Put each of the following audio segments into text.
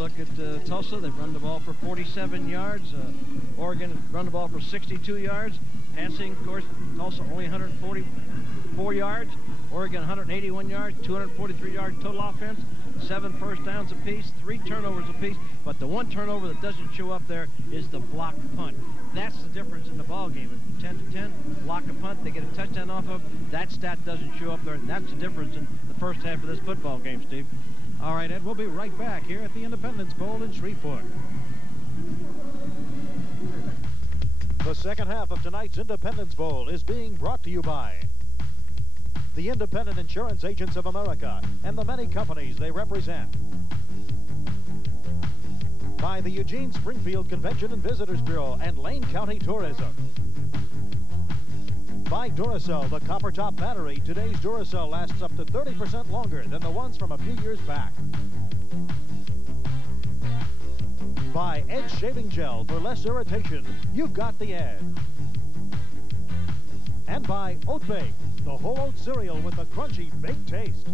look at Tulsa. They've run the ball for 47 yards. Oregon run the ball for 62 yards. Passing, of course, Tulsa only 144 yards. Oregon 181 yards, 243 yards total offense, 7 first downs apiece, 3 turnovers apiece. But the one turnover that doesn't show up there is the blocked punt. That's the difference in the ball game. 10-10, block a punt, they get a touchdown off of. That stat doesn't show up there, and that's the difference in the first half of this football game, Steve. All right, Ed, we'll be right back here at the Independence Bowl in Shreveport. The second half of tonight's Independence Bowl is being brought to you by the Independent Insurance Agents of America and the many companies they represent. By the Eugene Springfield Convention and Visitors Bureau and Lane County Tourism. By Duracell, the copper top battery. Today's Duracell lasts up to 30% longer than the ones from a few years back. By Edge Shaving Gel. For less irritation, you've got the edge. And by Oat Bake, the whole oat cereal with a crunchy baked taste.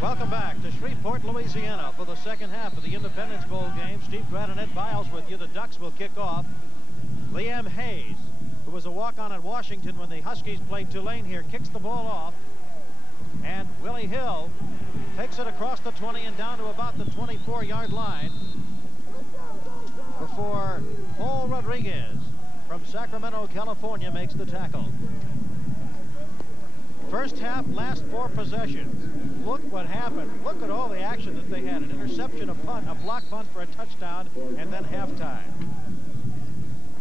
Welcome back to Shreveport, Louisiana for the second half of the Independence Bowl game. Steve Grant and Ed Biles with you. The Ducks will kick off. Liam Hayes, who was a walk-on at Washington when the Huskies played Tulane here, kicks the ball off. And Willie Hill takes it across the 20 and down to about the 24-yard line before Paul Rodriguez from Sacramento, California makes the tackle. First half, last 4 possessions. Look what happened. Look at all the action that they had. An interception, a punt, a block punt for a touchdown, and then halftime.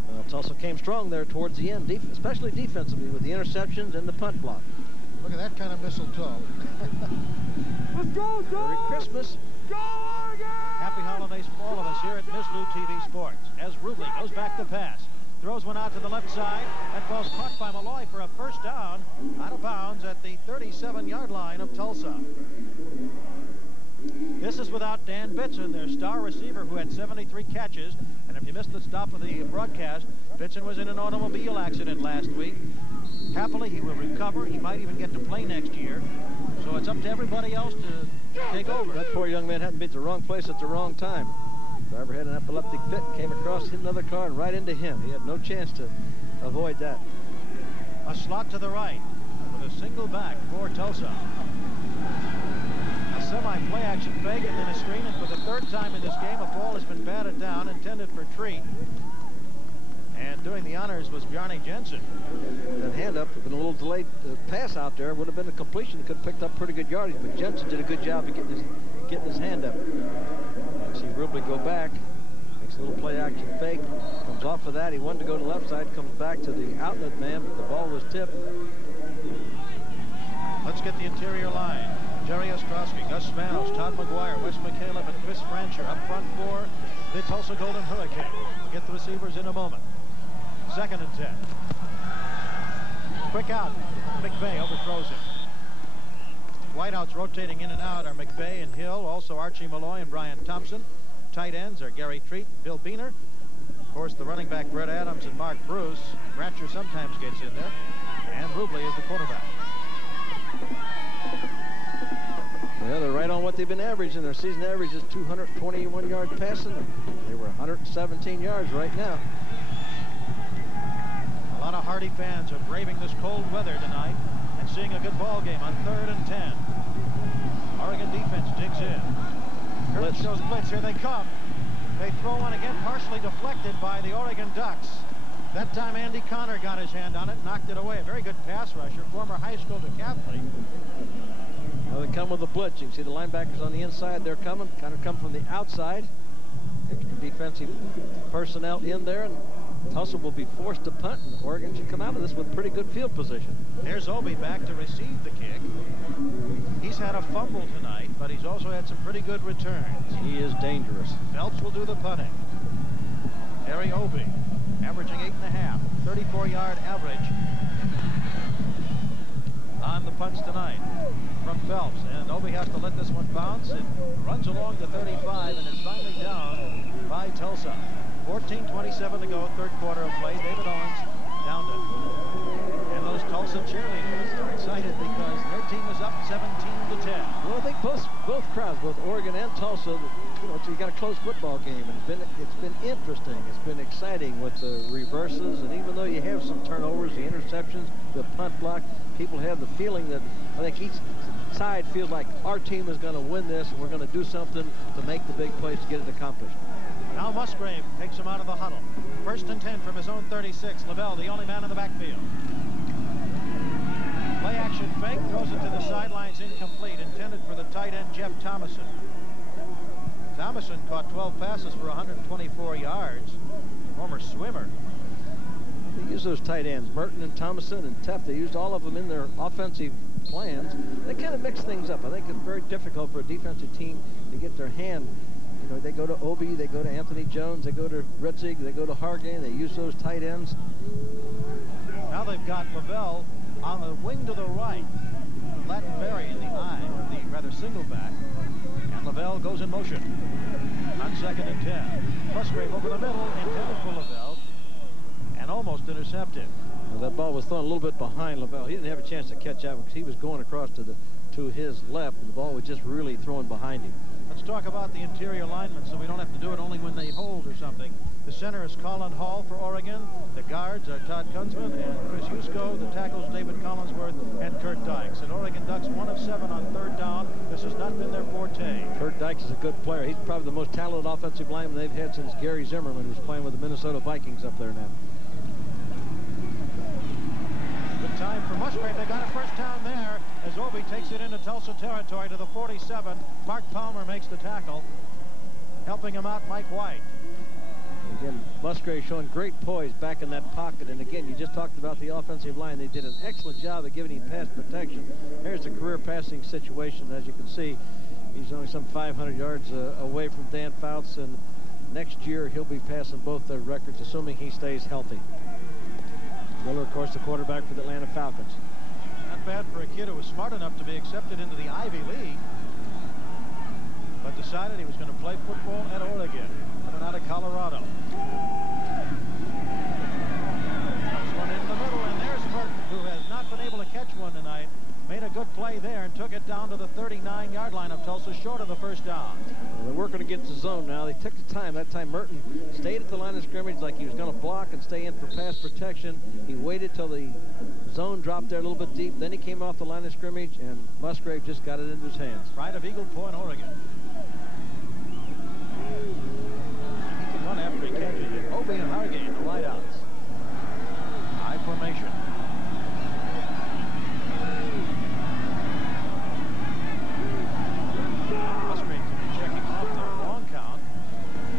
Well, Tulsa came strong there towards the end, especially defensively with the interceptions and the punt block. Look at that kind of mistletoe. Let's go, Merry Christmas. Go, Oregon! Happy holidays from all of us here at Miss Lou TV Sports. As Rubley goes back to pass. Throws one out to the left side. That ball's caught by Malloy for a first down. Out of bounds at the 37-yard line of Tulsa. This is without Dan Bitson, their star receiver, who had 73 catches. And if you missed the stop of the broadcast, Bitson was in an automobile accident last week. Happily, he will recover. He might even get to play next year. So it's up to everybody else to take over. That poor young man hadn't been at the wrong place at the wrong time. Driver had an epileptic fit, came across, hit another car, and right into him. He had no chance to avoid that. A slot to the right with a single back for Tulsa. A semi-play action fake and then a screen. And for the 3rd time in this game, a ball has been batted down, intended for Treat. And doing the honors was Bjarne Jensen. That hand up, with a little delayed pass out there, would have been a completion that could have picked up pretty good yardage, but Jensen did a good job of getting his hand up. See Rubley go back, makes a little play action fake, comes off of that. He wanted to go to the left side, comes back to the outlet man, but the ball was tipped. Let's get the interior line. Jerry Ostrowski, Gus Spanos, Todd McGuire, Wes McCallum, and Chris Francher up front for the Tulsa Golden Hurricane. We'll get the receivers in a moment. 2nd and 10. Quick out. McVay overthrows him. Wideouts rotating in and out are McVay and Hill, also Archie Malloy and Brian Thompson. Tight ends are Gary Treat and Bill Beener. Of course, the running back Brett Adams and Mark Bruce. Ratcher sometimes gets in there. And Rubley is the quarterback. Yeah, they're right on what they've been averaging. Their season average is 221-yard passing. They were 117 yards right now. A lot of Hardy fans are braving this cold weather tonight and seeing a good ball game on 3rd and 10. Oregon defense digs in. Curtin shows blitz. Here they come. They throw one again, partially deflected by the Oregon Ducks. That time Andy Connor got his hand on it, knocked it away. A very good pass rusher, former high school decathlete. Well, they come with a blitz. You can see the linebackers on the inside. They're coming. Kind of come from the outside. Extra defensive personnel in there, and Tulsa will be forced to punt, and Oregon should come out of this with pretty good field position. There's Obi back to receive the kick. He's had a fumble tonight, but he's also had some pretty good returns. He is dangerous. Phelps will do the punting. Harry Obie, averaging 8.5, 34-yard average on the punts tonight from Phelps. And Obie has to let this one bounce. It runs along the 35, and it's finally down by Tulsa. 14:27 to go, third quarter of play. David Owens downed it. And those Tulsa cheerleaders are excited because their team is up 17-10. Well, I think both crowds, both Oregon and Tulsa, you know, you got a close football game, and it's been interesting. It's been exciting with the reverses, and even though you have some turnovers, the interceptions, the punt block, people have the feeling that I think each side feels like our team is going to win this, and we're going to do something to make the big plays to get it accomplished. Now Musgrave takes him out of the huddle. 1st and 10 from his own 36. Lavelle, the only man in the backfield. Play action fake, throws it to the sidelines, incomplete, intended for the tight end Jeff Thomason. Thomason caught 12 passes for 124 yards. Former swimmer. They use those tight ends, Merton and Thomason and Teff. They used all of them in their offensive plans. They kind of mix things up. I think it's very difficult for a defensive team to get their hand. You know, they go to Obie, they go to Anthony Jones, they go to Ritzig, they go to Hargain. They use those tight ends. Now they've got Lavelle on the wing to the right. Lattenberry in the eye, or the rather single back. And Lavelle goes in motion on 2nd and 10. Musgrave over the middle, intended for Lavelle, and almost intercepted. Well, that ball was thrown a little bit behind Lavelle. He didn't have a chance to catch that one because he was going across to his left, and the ball was just really thrown behind him. Let's talk about the interior linemen so we don't have to do it only when they hold or something. The center is Colin Hall for Oregon. The guards are Todd Kunzman and Chris Husko. The tackles David Collinsworth and Kurt Dykes. And Oregon Ducks 1 of 7 on 3rd down. This has not been their forte. Kurt Dykes is a good player. He's probably the most talented offensive lineman they've had since Gary Zimmerman, who's playing with the Minnesota Vikings up there now. Good time for Musgrave. They got a first down there as Obie takes it into Tulsa territory to the 47. Mark Palmer makes the tackle. Helping him out, Mike White. Again, Musgrave showing great poise back in that pocket. And again, you just talked about the offensive line. They did an excellent job of giving him pass protection. Here's the career passing situation. As you can see, he's only some 500 yards away from Dan Fouts. And next year, he'll be passing both their records, assuming he stays healthy. Miller, of course, the quarterback for the Atlanta Falcons. Not bad for a kid who was smart enough to be accepted into the Ivy League, but decided he was going to play football at Oregon, coming out of Colorado. Comes one in the middle, and there's Merton, who has not been able to catch one tonight. Made a good play there and took it down to the 39-yard line of Tulsa, short of the first down. Well, they're working against the zone now. They took the time. That time Merton stayed at the line of scrimmage like he was going to block and stay in for pass protection. He waited till the zone dropped there a little bit deep. Then he came off the line of scrimmage, and Musgrave just got it into his hands. Pride of Eagle Point, Oregon. He can run after he catches it. Obie and Hargain, the wideouts. High formation. Musgrave can be checking off the long count.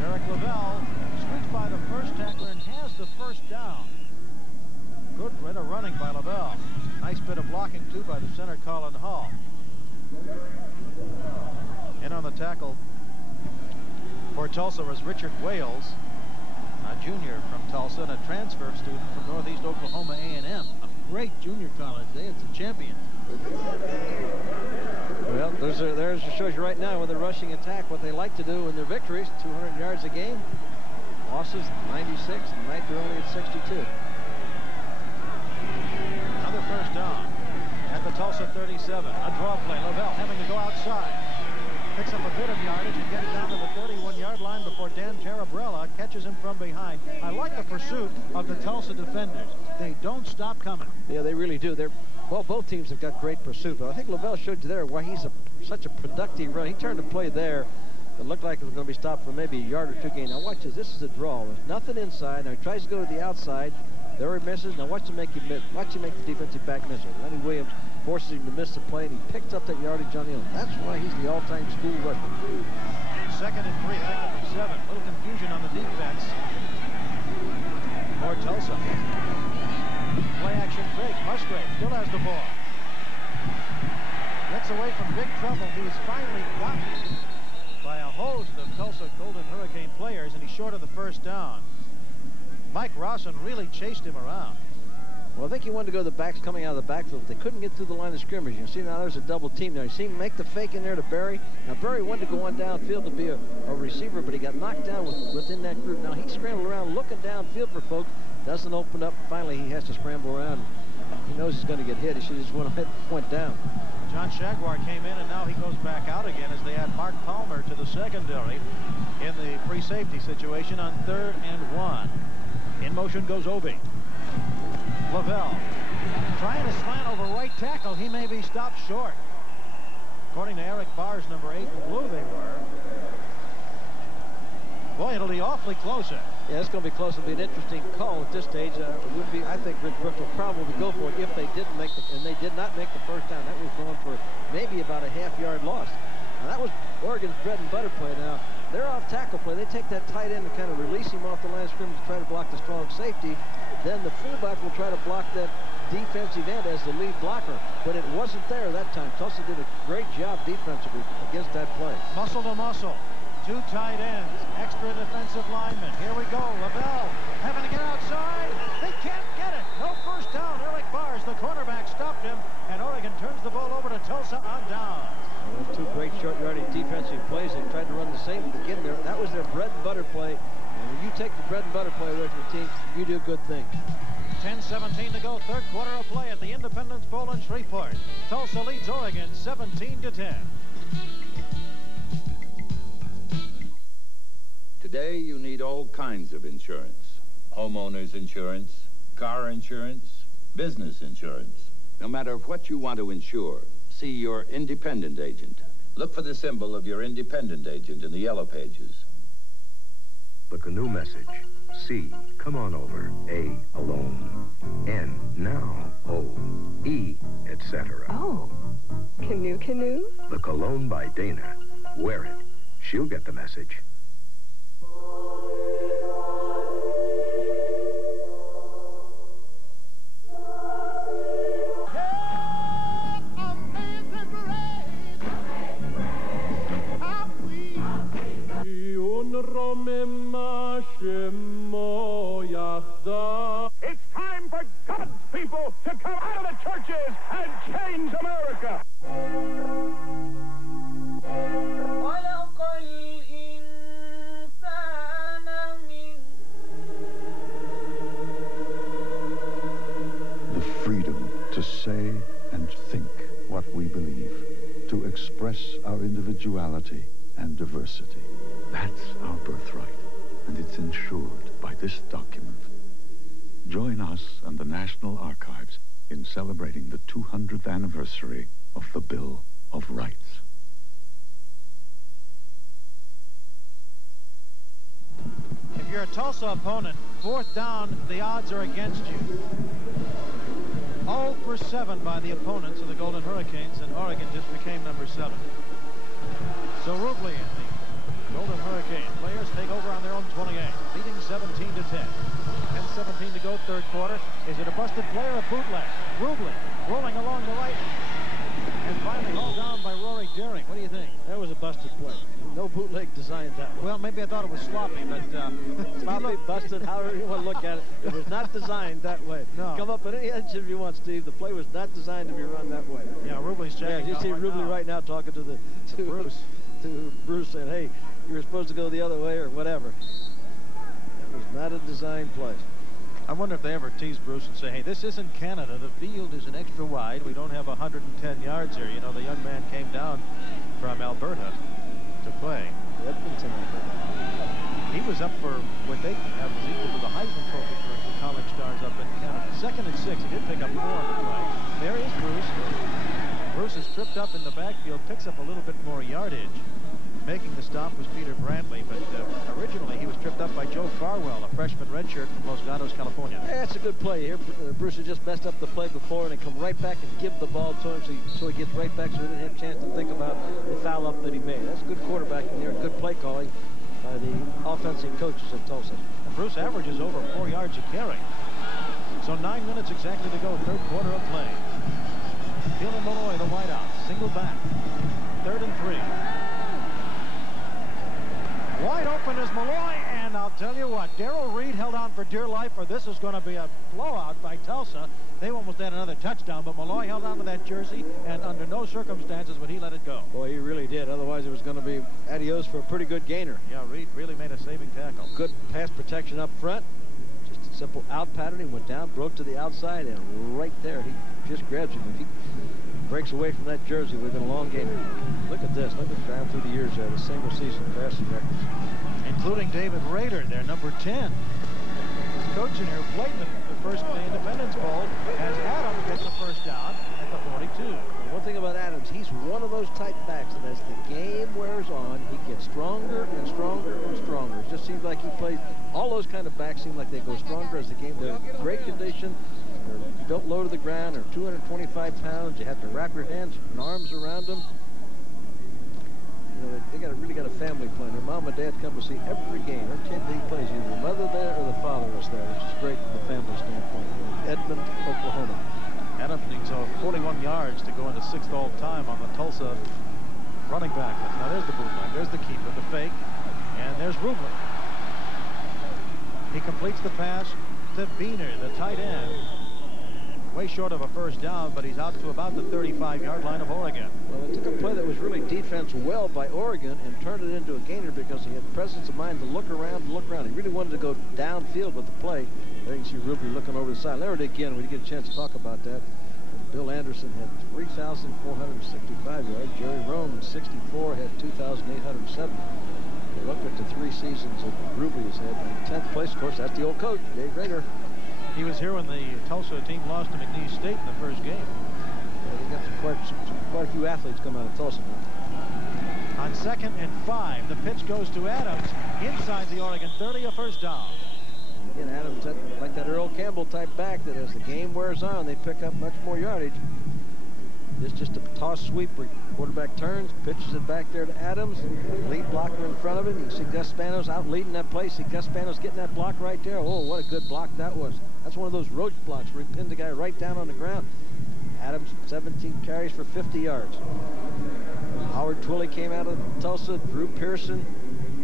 Eric Lavelle scoots by the first tackler and has the first down. Good bit of running by Lavelle. Nice bit of blocking, too, by the center, Colin Hall. In on the tackle for Tulsa was Richard Wales, a junior from Tulsa and a transfer student from Northeast Oklahoma A&M. A great junior college. They had some champions. Well, there's shows you right now with the rushing attack what they like to do in their victories. 200 yards a game. Losses 96, and tonight they're only at 62. Another first down at the Tulsa 37. A draw play. Lavelle having to go outside. Picks up a bit of yardage and gets down to the 31-yard line before Dan Tarabrella catches him from behind. I like the pursuit of the Tulsa defenders. They don't stop coming. Yeah, they really do. Well, both teams have got great pursuit, but I think Lavelle showed you there why he's such a productive run. He turned a play there that looked like it was going to be stopped for maybe a yard or two gain. Now watch this. This is a draw. There's nothing inside. Now he tries to go to the outside. There he misses. Now watch him make him miss. Watch him make the defensive back miss. Lenny Williams forces him to miss the play, and he picked up that yardage on the end. That's why he's the all-time school rusher. 2nd and 3, pickup of 7. A little confusion on the defense for Tulsa. Play action fake. Musgrave still has the ball. Gets away from big trouble. He's finally gotten by a host of Tulsa Golden Hurricane players, and he's short of the first down. Mike Rawson really chased him around. Well, I think he wanted to go to the backs coming out of the backfield. They couldn't get through the line of scrimmage. You see now there's a double team there. You see him make the fake in there to Berry. Now Berry wanted to go on downfield to be a receiver, but he got knocked down within that group. Now he scrambled around looking downfield for folks. Doesn't open up. Finally, he has to scramble around. He knows he's going to get hit. He should have just went down. John Shaguar came in, and now he goes back out again as they add Mark Palmer to the secondary in the free safety situation on 3rd and 1. In motion goes Obi. Lavelle trying to slant over right tackle. He may be stopped short. According to Eric Barrs, number 8 in blue they were. Boy, it'll be awfully closer. Yeah, it's going to be close. It'll be an interesting call at this stage. Would be, I think Rich Brooks will probably go for it if they didn't make and they did not make the first down. That was going for maybe about a half-yard loss. Now, that was Oregon's bread and butter play. Now, they're off tackle play. They take that tight end and kind of release him off the line of scrimmage to try to block the strong safety. Then the fullback will try to block that defensive end as the lead blocker. But it wasn't there that time. Tulsa did a great job defensively against that play. Muscle to muscle. 2 tight ends. Extra defensive linemen. Here we go. Lavelle having to get outside. They can't get it. No first down. Eric Barrs, the cornerback, stopped him. And Oregon turns the ball over to Tulsa on down. Those 2 great short yardage defensive plays. They tried to run the same again. That was their bread and butter play. And when you take the bread and butter play away from the team, you do good things. 10-17 to go. 3rd quarter of play at the Independence Bowl in Shreveport. Tulsa leads Oregon 17-10. Today, you need all kinds of insurance. Homeowners insurance, car insurance, business insurance. No matter what you want to insure, see your independent agent. Look for the symbol of your independent agent in the yellow pages. The canoe message. C, come on over. A, alone. N, now. O, E, etc. Oh, canoe, canoe? The cologne by Dana. Wear it. She'll get the message. It's time for God's people to come out of the churches and change America. The freedom to say and think what we believe, to express our individuality and diversity. That's our birthright, and it's ensured by this document. Join us and the National Archives in celebrating the 200th anniversary of the Bill of Rights. If you're a Tulsa opponent, 4th down, the odds are against you. 0 for 7 by the opponents of the Golden Hurricanes, and Oregon just became number 7. So Rubley and the Golden Hurricane players take over on their own 28, leading 17-10. 10-17 to go, 3rd quarter. Is it a busted play or a bootleg? Rubley rolling along the right. And finally hauled down by Rory Deering. What do you think? That was a busted play. No bootleg designed that way. Well, maybe I thought it was sloppy, but probably busted, however you want to look at it. It was not designed that way. No. Come up at any edge if you want, Steve. The play was not designed to be run that way. Yeah, Rubley's checking. Yeah, you see Rubley right now talking to Bruce saying, hey, you were supposed to go the other way or whatever. It was not a designed play. I wonder if they ever tease Bruce and say, hey, this isn't Canada. The field is an extra wide. We don't have 110 yards here. You know, the young man came down from Alberta to play. Edmonton, I think. He was up for what they have was equal to the Heisman Trophy for the college stars up in Canada. 2nd and 6. He did pick up 4 on the play. There is Bruce. Bruce is tripped up in the backfield, picks up a little bit more yardage. Making the stop was Peter Brantley, but originally he was tripped up by Joe Farwell, a freshman redshirt from Los Gatos, California. Yeah, that's a good play here. Bruce had just messed up the play before, and they come right back and give the ball to him, so he gets right back, so he didn't have a chance to think about the foul up that he made. That's good quarterbacking there, good play calling by the offensive coaches of Tulsa. And Bruce averages over 4 yards a carry. So 9 minutes exactly to go, 3rd quarter of play. Dylan Malloy, the wideout, single back. 3rd and 3. Wide open is Malloy, and I'll tell you what, Darrell Reed held on for dear life, or this is going to be a blowout by Tulsa. They almost had another touchdown, but Malloy held on to that jersey, and under no circumstances would he let it go. Boy, he really did. Otherwise, it was going to be adios for a pretty good gainer. Yeah, Reed really made a saving tackle. Good pass protection up front. Just a simple out pattern. He went down, broke to the outside, and right there, he just grabs him. If he breaks away from that jersey, it would have been a long gainer. Look at this. Look at down through the years there, the single season passing records. Including David Rader, their number 10. His coach in here played the first Independence Bowl as Adams gets the first down at the 42. And one thing about Adams, he's one of those type backs that as the game wears on, he gets stronger and stronger and stronger. It just seems like he plays, all those kind of backs seem like they go stronger as the game. They're in great condition. They're built low to the ground. They're 225 pounds. You have to wrap your hands and arms around them. You know, they really got a family plan. Their mom and dad come to see every game. Every kid that he plays, either the mother there or the father was there, which is great from the family standpoint. Edmond, Oklahoma. Adams needs 41 yards to go into 6th all-time on the Tulsa running back list. Now there's the bootleg. There's the keeper, the fake, and there's Rubin. He completes the pass to Beener, the tight end. Way short of a first down, but he's out to about the 35-yard line of Oregon. Well, it took a play that was really defense well by Oregon and turned it into a gainer because he had presence of mind to look around. He really wanted to go downfield with the play. There you can see Ruby looking over the side. There it again. We didn't get a chance to talk about that. Bill Anderson had 3,465 yards. Jerry Rome, 64, had 2,807. They look at the 3 seasons that Ruby has had. In 10th place, of course, that's the old coach, Dave Rader. He was here when the Tulsa team lost to McNeese State in the first game. Yeah, they got quite a few athletes come out of Tulsa now. On 2nd and 5, the pitch goes to Adams inside the Oregon 30, a first down. And again, Adams, like that Earl Campbell type back that as the game wears on, they pick up much more yardage. This just a toss sweep where quarterback turns, pitches it back there to Adams. Lead blocker in front of him. You can see Gus Spanos out leading that play. See Gus Spanos getting that block right there. Oh, what a good block that was. That's one of those roach blocks where he pinned the guy right down on the ground. Adams, 17 carries for 50 yards. Howard Twilley came out of Tulsa. Drew Pearson.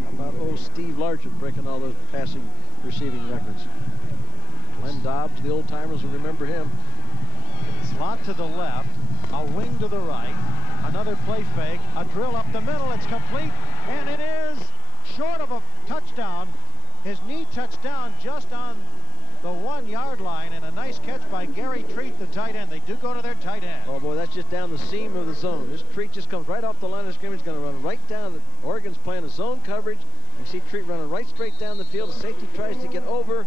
How about Steve Largent breaking all those passing, receiving records. Glenn Dobbs, the old-timers will remember him. Slot to the left. A wing to the right, another play fake, a drill up the middle, it's complete, and it is short of a touchdown. His knee touched down just on the 1-yard line, and a nice catch by Gary Treat, the tight end. They do go to their tight end. Oh, boy, that's just down the seam of the zone. This Treat just comes right off the line of scrimmage, going to run right down. Oregon's playing a zone coverage. You see Treat running right straight down the field. The safety tries to get over,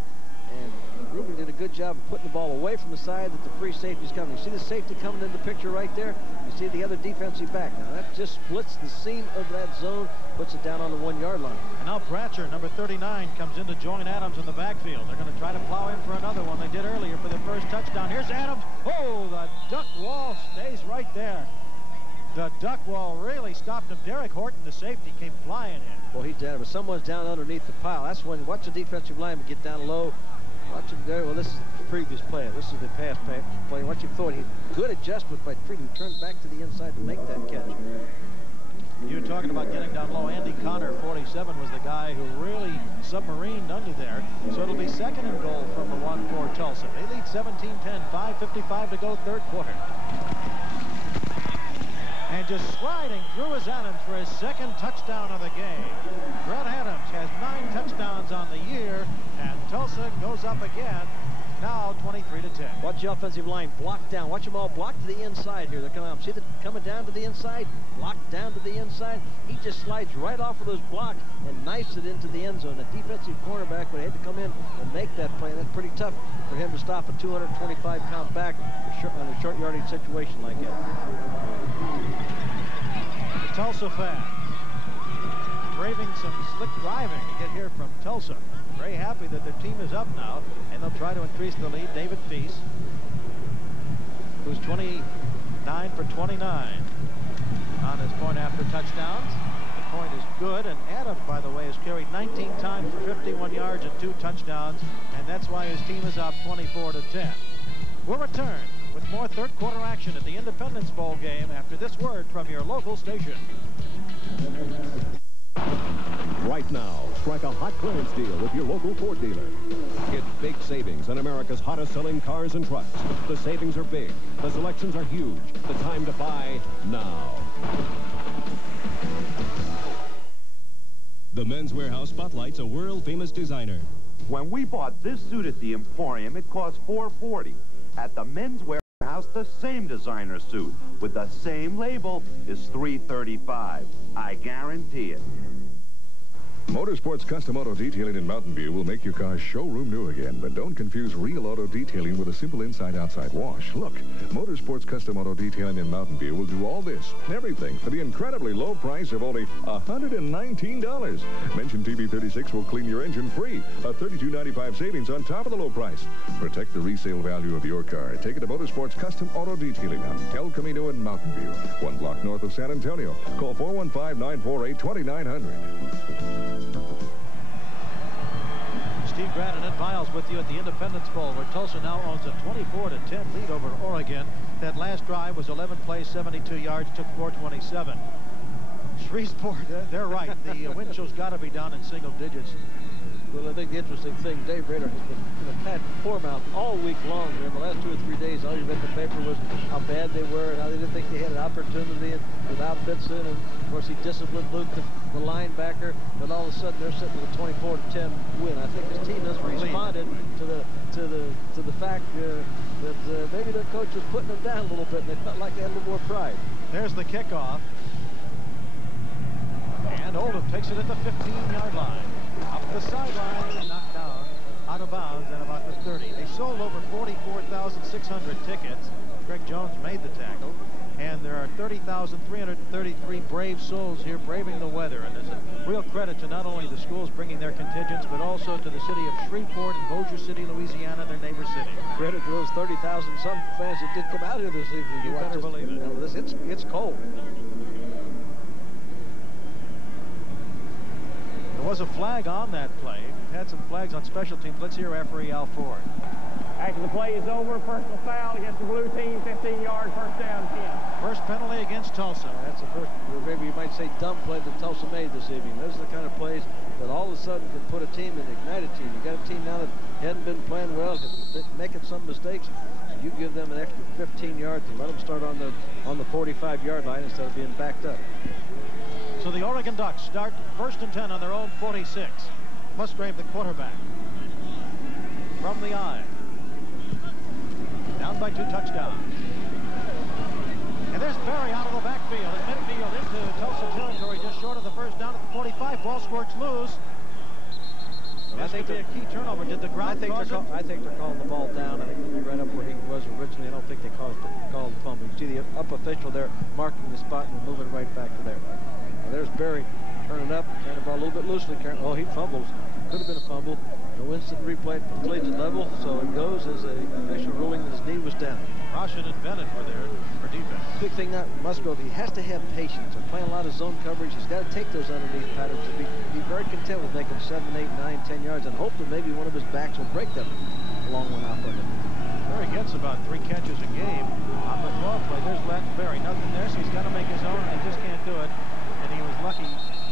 and Rubin did a good job of putting the ball away from the side that the free safety's coming. You see the safety coming in the picture right there? You see the other defensive back. Now that just splits the seam of that zone, puts it down on the 1-yard line. And now Pratcher, number 39, comes in to join Adams in the backfield. They're going to try to plow in for another one. They did earlier for their first touchdown. Here's Adams. Oh, the duck wall stays right there. The duck wall really stopped him. Derek Horton, the safety, came flying in. Well, he's down, but someone's down underneath the pile. That's when, watch the defensive lineman get down low. Watch him there. Well, this is the previous play. This is the pass play. Watch him throw it. Good adjustment by Treat, who turned back to the inside to make that catch. You were talking about getting down low. Andy Connor, 47, was the guy who really submarined under there. So it'll be 2nd and goal from the 1 for Tulsa. They lead 17-10, 5:55 to go, 3rd quarter. And just sliding through is Adams for his 2nd touchdown of the game. Brett Adams has 9 touchdowns on the year, and Tulsa goes up again, now 23-10. Watch the offensive line block down. Watch them all block to the inside here. They're coming out. See them coming down to the inside? Block down to the inside. He just slides right off of those blocks and knifes it into the end zone. The defensive cornerback would have to come in and make that play, and that's pretty tough for him to stop a 225-pound back on a short yardage situation like that. The Tulsa fans braving some slick driving to get here from Tulsa. Very happy that their team is up now, and they'll try to increase the lead. David Feast, who's 29 for 29 on his point after touchdowns. The point is good, and Adams, by the way, has carried 19 times for 51 yards and 2 touchdowns, and that's why his team is up 24-10. We'll return with more third quarter action at the Independence Bowl game after this word from your local station. Right now, strike a hot clearance deal with your local Ford dealer. Get big savings on America's hottest selling cars and trucks. The savings are big. The selections are huge. The time to buy now. The Men's Warehouse spotlights a world-famous designer. When we bought this suit at the Emporium, it cost $440. At the Men's Warehouse, the same designer suit with the same label is $335. I guarantee it. Motorsports Custom Auto Detailing in Mountain View will make your car's showroom new again, but don't confuse real auto detailing with a simple inside-outside wash. Look, Motorsports Custom Auto Detailing in Mountain View will do all this, everything, for the incredibly low price of only $119. Mention TB36 will clean your engine free, a $32.95 savings on top of the low price. Protect the resale value of your car. Take it to Motorsports Custom Auto Detailing on El Camino in Mountain View, 1 block north of San Antonio. Call 415-948-2900. Steve Gradden and Biles with you at the Independence Bowl, where Tulsa now owns a 24-10 lead over Oregon. That last drive was 11 plays, 72 yards, took 427. Shreveport, they're right. The wind chill's got to be down in single digits. Well, I think the interesting thing, Dave Rader has been in a pat poor mouth all week long. In the last 2 or 3 days, all you read in the paper was how bad they were and how they didn't think they had an opportunity and without Bitson. And, of course, he disciplined Luke, the linebacker. But all of a sudden, they're sitting with a 24-10 win. I think his team has responded to the fact that maybe their coach was putting them down a little bit, and they felt like they had a little more pride. There's the kickoff. And Oldham takes it at the 15-yard line. Up the sideline, knocked down, out of bounds, and about the 30. They sold over 44,600 tickets. Greg Jones made the tackle. And there are 30,333 brave souls here braving the weather. And there's a real credit to not only the schools bringing their contingents, but also to the city of Shreveport and Bossier City, Louisiana, their neighbor city. Credit to those 30,000 some fans that did come out here this evening. You better believe it. You know, it's cold. There was a flag on that play. We've had some flags on special teams. Let's hear referee Al Ford. After the play is over, personal foul against the blue team, 15-yard, first down, 10. First penalty against Tulsa. That's the first, or maybe you might say, dumb play that Tulsa made this evening. Those are the kind of plays that all of a sudden can put a team and ignite a team. You got a team now that hadn't been playing well, making some mistakes. You give them an extra 15 yards and let them start on the 45-yard line instead of being backed up. So the Oregon Ducks start 1st and 10 on their own 46. Musgrave, the quarterback. From the eye. Down by 2 touchdowns. And there's Berry out of the backfield at midfield into Tulsa territory, just short of the first down at the 45. Ball squirts loose. I think it'll be a key turnover. Did the ground cause it? I think they're calling the ball down. I think it'll be right up where he was originally. I don't think they called the fumble. You see the up official there marking the spot and moving right back to there. Now there's Berry turning up, carrying the ball a little bit loosely. Oh, he fumbles. Could have been a fumble. No instant replay at the collegiate level, so it goes as an official ruling that his knee was down. Rashid and Bennett were there for defense. Big thing now, Musgrave, he has to have patience. They're playing a lot of zone coverage. He's got to take those underneath patterns and be very content with making 7, 8, 9, 10 yards and hope that maybe one of his backs will break them long one out with him. Berry gets about 3 catches a game on the 12 play. There's Latin Berry. Nothing there, so he's got to make his own, and he just can't do it. And he was lucky.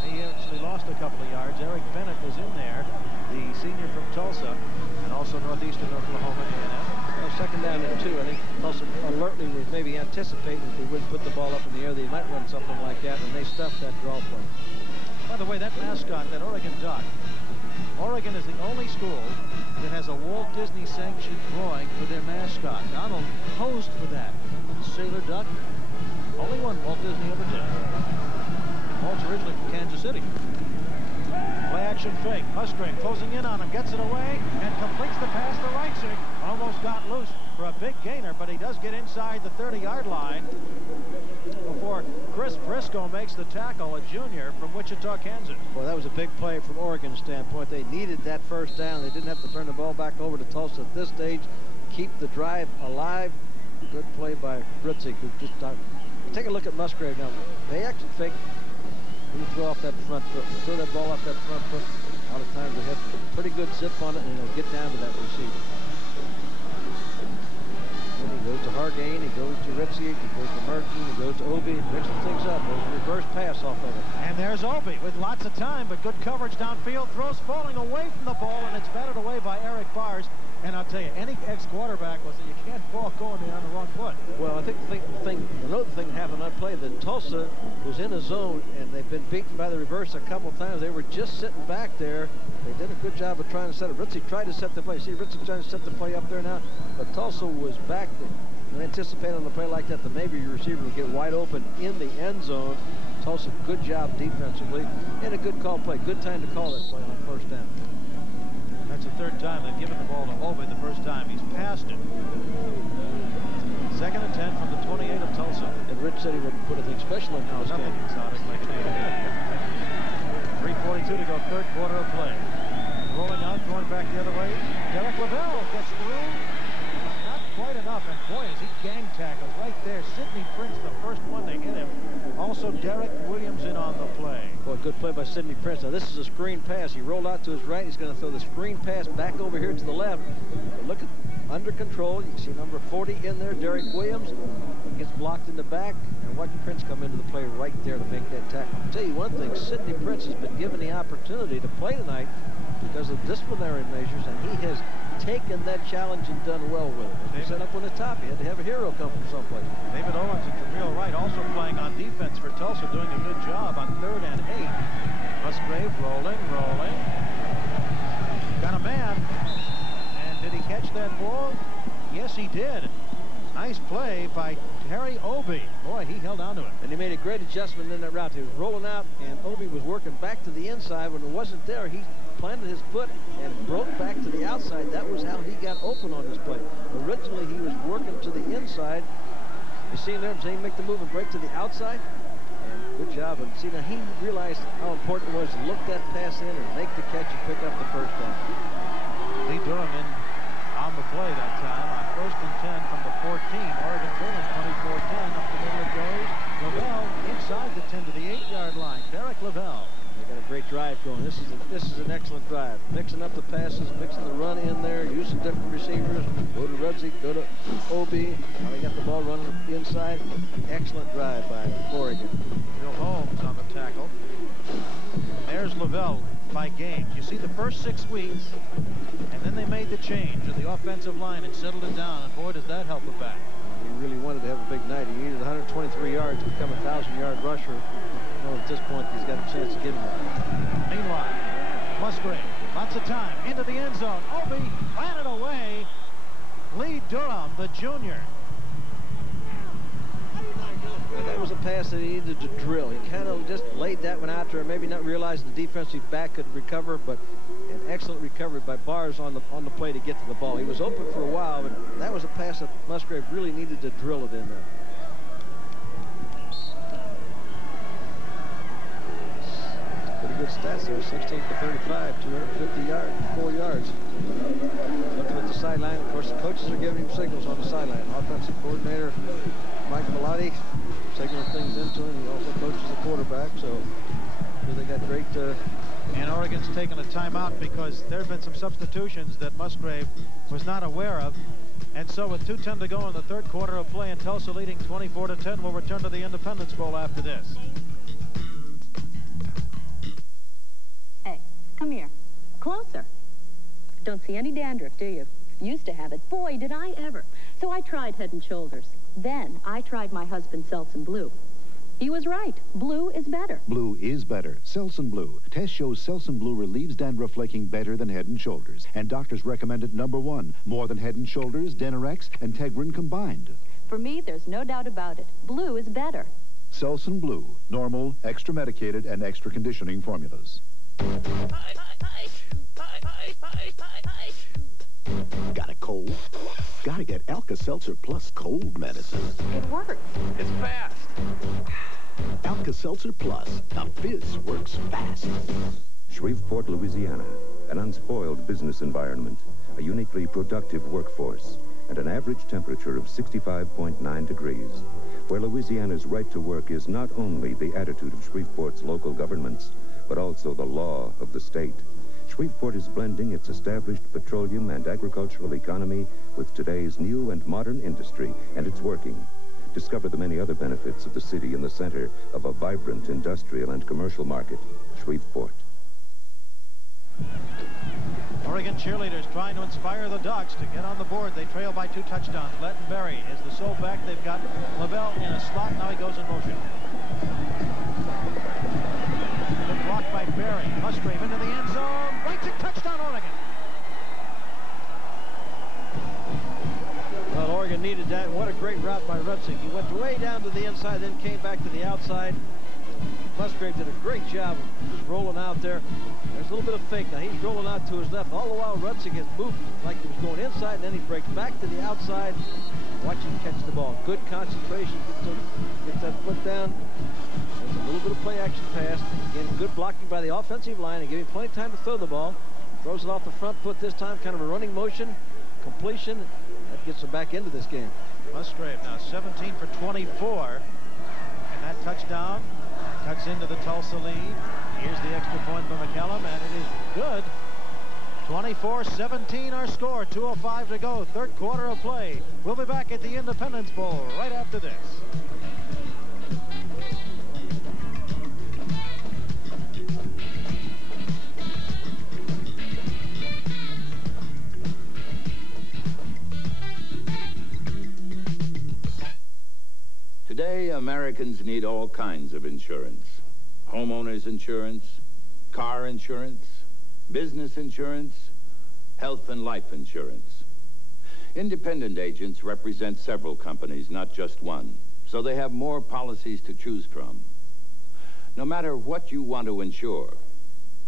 He actually lost a couple of yards. Eric Bennett was in there, the senior from Tulsa, and also Northeastern Oklahoma A&M. Well, 2nd down and 2. I think Tulsa alertly was maybe anticipating if they wouldn't put the ball up in the air, they might run something like that, and they stuffed that draw play. By the way, that mascot, that Oregon Duck, Oregon is the only school that has a Walt Disney sanctioned drawing for their mascot. Donald posed for that. Sailor Duck, only one Walt Disney ever did. Walt's originally from Kansas City. Play action fake. Musgrave closing in on him, gets it away, and completes the pass to Reitzig. Almost got loose for a big gainer, but he does get inside the 30-yard line before Chris Briscoe makes the tackle, a junior from Wichita, Kansas. Well, that was a big play from Oregon's standpoint. They needed that first down. They didn't have to turn the ball back over to Tulsa at this stage. Keep the drive alive. Good play by Ritzig, who just take a look at Musgrave now. They actually fake. You throw off that front foot, throw that ball off that front foot. A lot of times they have pretty good zip on it, and it'll get down to that receiver. When he He goes to Hargain, he goes to Ritziek, he goes to Merton, he goes to Obi, mixing things up. There's a reverse pass off of it. And there's Obi with lots of time, but good coverage downfield. Throws falling away from the ball, and it's batted away by Eric Bars. And I'll tell you, any ex-quarterback will say you can't ball going there on the wrong foot. Well, I think another thing that happened on that play, that Tulsa was in a zone, and they've been beaten by the reverse a couple times. They were just sitting back there. They did a good job of trying to set it. Ritziek tried to set the play. See, Ritziek trying to set the play up there now, but Tulsa was back there. And anticipating on a play like that maybe your receiver would get wide open in the end zone. Tulsa, good job defensively, and a good call play. Good time to call that play on first down. That's the third time they've given the ball to Obi. The first time he's passed it. 2nd and 10 from the 28 of Tulsa. And Rich said he would put anything special in No, nothing exotic like that. 3:42 to go, third quarter of play. Rolling out, going back the other way. Derek Lavelle gets through. Not quite enough, and boy, is he gang tackled right there. Sidney Prince, the first one to hit him. Also, Derek Williams in on the play. Boy, good play by Sidney Prince. Now, this is a screen pass. He rolled out to his right. He's going to throw the screen pass back over here to the left. But look at, under control. You can see number 40 in there, Derek Williams. Gets blocked in the back. And watch Prince come into the play right there to make that tackle. I'll tell you one thing, Sidney Prince has been given the opportunity to play tonight because of disciplinary measures, and he has taken that challenge and done well with it. He set up on the top. He had to have a hero come from someplace. David Owens and Jameel Wright also playing on defense for Tulsa, doing a good job on 3rd and 8. Musgrave rolling. Got a man. And did he catch that ball? Yes, he did. Nice play by Terry Obi. Boy, he held on to it. And he made a great adjustment in that route. He was rolling out, and Obi was working back to the inside. When it wasn't there, he planted his foot and broke back to the outside. That was how he got open on this play. Originally, he was working to the inside. You see him there, he make the move and break to the outside. And good job. And see, now he realized how important it was to look that pass in and make the catch and pick up the first down. Lee Durham in on the play that time on 1st and 10 from the 14. Oregon trailing 24-10. Up the middle it goes. Lavelle inside the 10 to the 8-yard line. Derek Lavelle. They got a great drive going. This is an excellent drive. Mixing up the passes, mixing the run in there, using different receivers. Go to Rudzik, go to Obi. Now they got the ball running inside. Excellent drive by Oregon. Bill Holmes on the tackle. There's Lavelle by games. You see the first 6 weeks, and then they made the change of the offensive line and settled it down, and boy, does that help it back. He really wanted to have a big night. He needed 123 yards to become a 1,000-yard rusher. You know, at this point, he's got a chance to get him that. Meanwhile, Musgrave, lots of time, into the end zone. Obi batted away. Lee Durham, the junior. And that was a pass that he needed to drill. He kind of just laid that one out there, maybe not realizing the defensive back could recover, but an excellent recovery by Bars on the play to get to the ball. He was open for a while, but that was a pass that Musgrave really needed to drill it in there. Pretty good stats there, 16 for 35, 250 yards, 4 yards. Looking at the sideline, of course, the coaches are giving him signals on the sideline. Offensive coordinator Mike Bellotti signaling things into him. He also coaches the quarterback, so they got great... And Oregon's taken a timeout because there have been some substitutions that Musgrave was not aware of. And so with 2:10 to go in the third quarter of play and Tulsa leading 24-10, we'll return to the Independence Bowl after this. Hey, come here. Closer. Don't see any dandruff, do you? Used to have it. Boy, did I ever. So I tried Head & Shoulders. Then I tried my husband Selsun Blue. He was right. Blue is better. Blue is better. Selsun Blue. Test shows Selsun Blue relieves dandruff flaking better than Head & Shoulders. And doctors recommend it #1. More than Head & Shoulders, Denorex, and Tegrin combined. For me, there's no doubt about it. Blue is better. Selsun Blue. Normal, extra medicated, and extra conditioning formulas. Got a cold? Gotta get Alka-Seltzer Plus cold medicine. It works. It's fast. Alka-Seltzer Plus. The fizz works fast. Shreveport, Louisiana. An unspoiled business environment, a uniquely productive workforce, and an average temperature of 65.9 degrees, where Louisiana's right to work is not only the attitude of Shreveport's local governments, but also the law of the state. Shreveport is blending its established petroleum and agricultural economy with today's new and modern industry, and it's working. Discover the many other benefits of the city in the center of a vibrant industrial and commercial market, Shreveport. Oregon cheerleaders trying to inspire the Ducks to get on the board. They trail by 2 touchdowns. Lettenberry is the sole back. They've got Lavelle in a slot. Now he goes in motion. Good block by Berry. Musgrave into the end zone. Right to touchdown, Oregon. Well, Oregon needed that. What a great route by Rutzig. He went way down to the inside, then came back to the outside. Musgrave did a great job of just rolling out there. There's a little bit of fake. Now he's rolling out to his left. All the while, Rutzig has moved like he was going inside, and then he breaks back to the outside. Watch him catch the ball. Good concentration. Gets that foot down. There's a little bit of play action pass. Again, good blocking by the offensive line and giving plenty of time to throw the ball. Throws it off the front foot this time. Kind of a running motion. Completion. That gets him back into this game. Musgrave now 17 for 24. And that touchdown cuts into the Tulsa lead. Here's the extra point for McCallum, and it is good. 24-17 our score. 2:05 to go. Third quarter of play. We'll be back at the Independence Bowl right after this. Today, Americans need all kinds of insurance. Homeowners insurance, car insurance, business insurance, health and life insurance. Independent agents represent several companies, not just one, so they have more policies to choose from. No matter what you want to insure,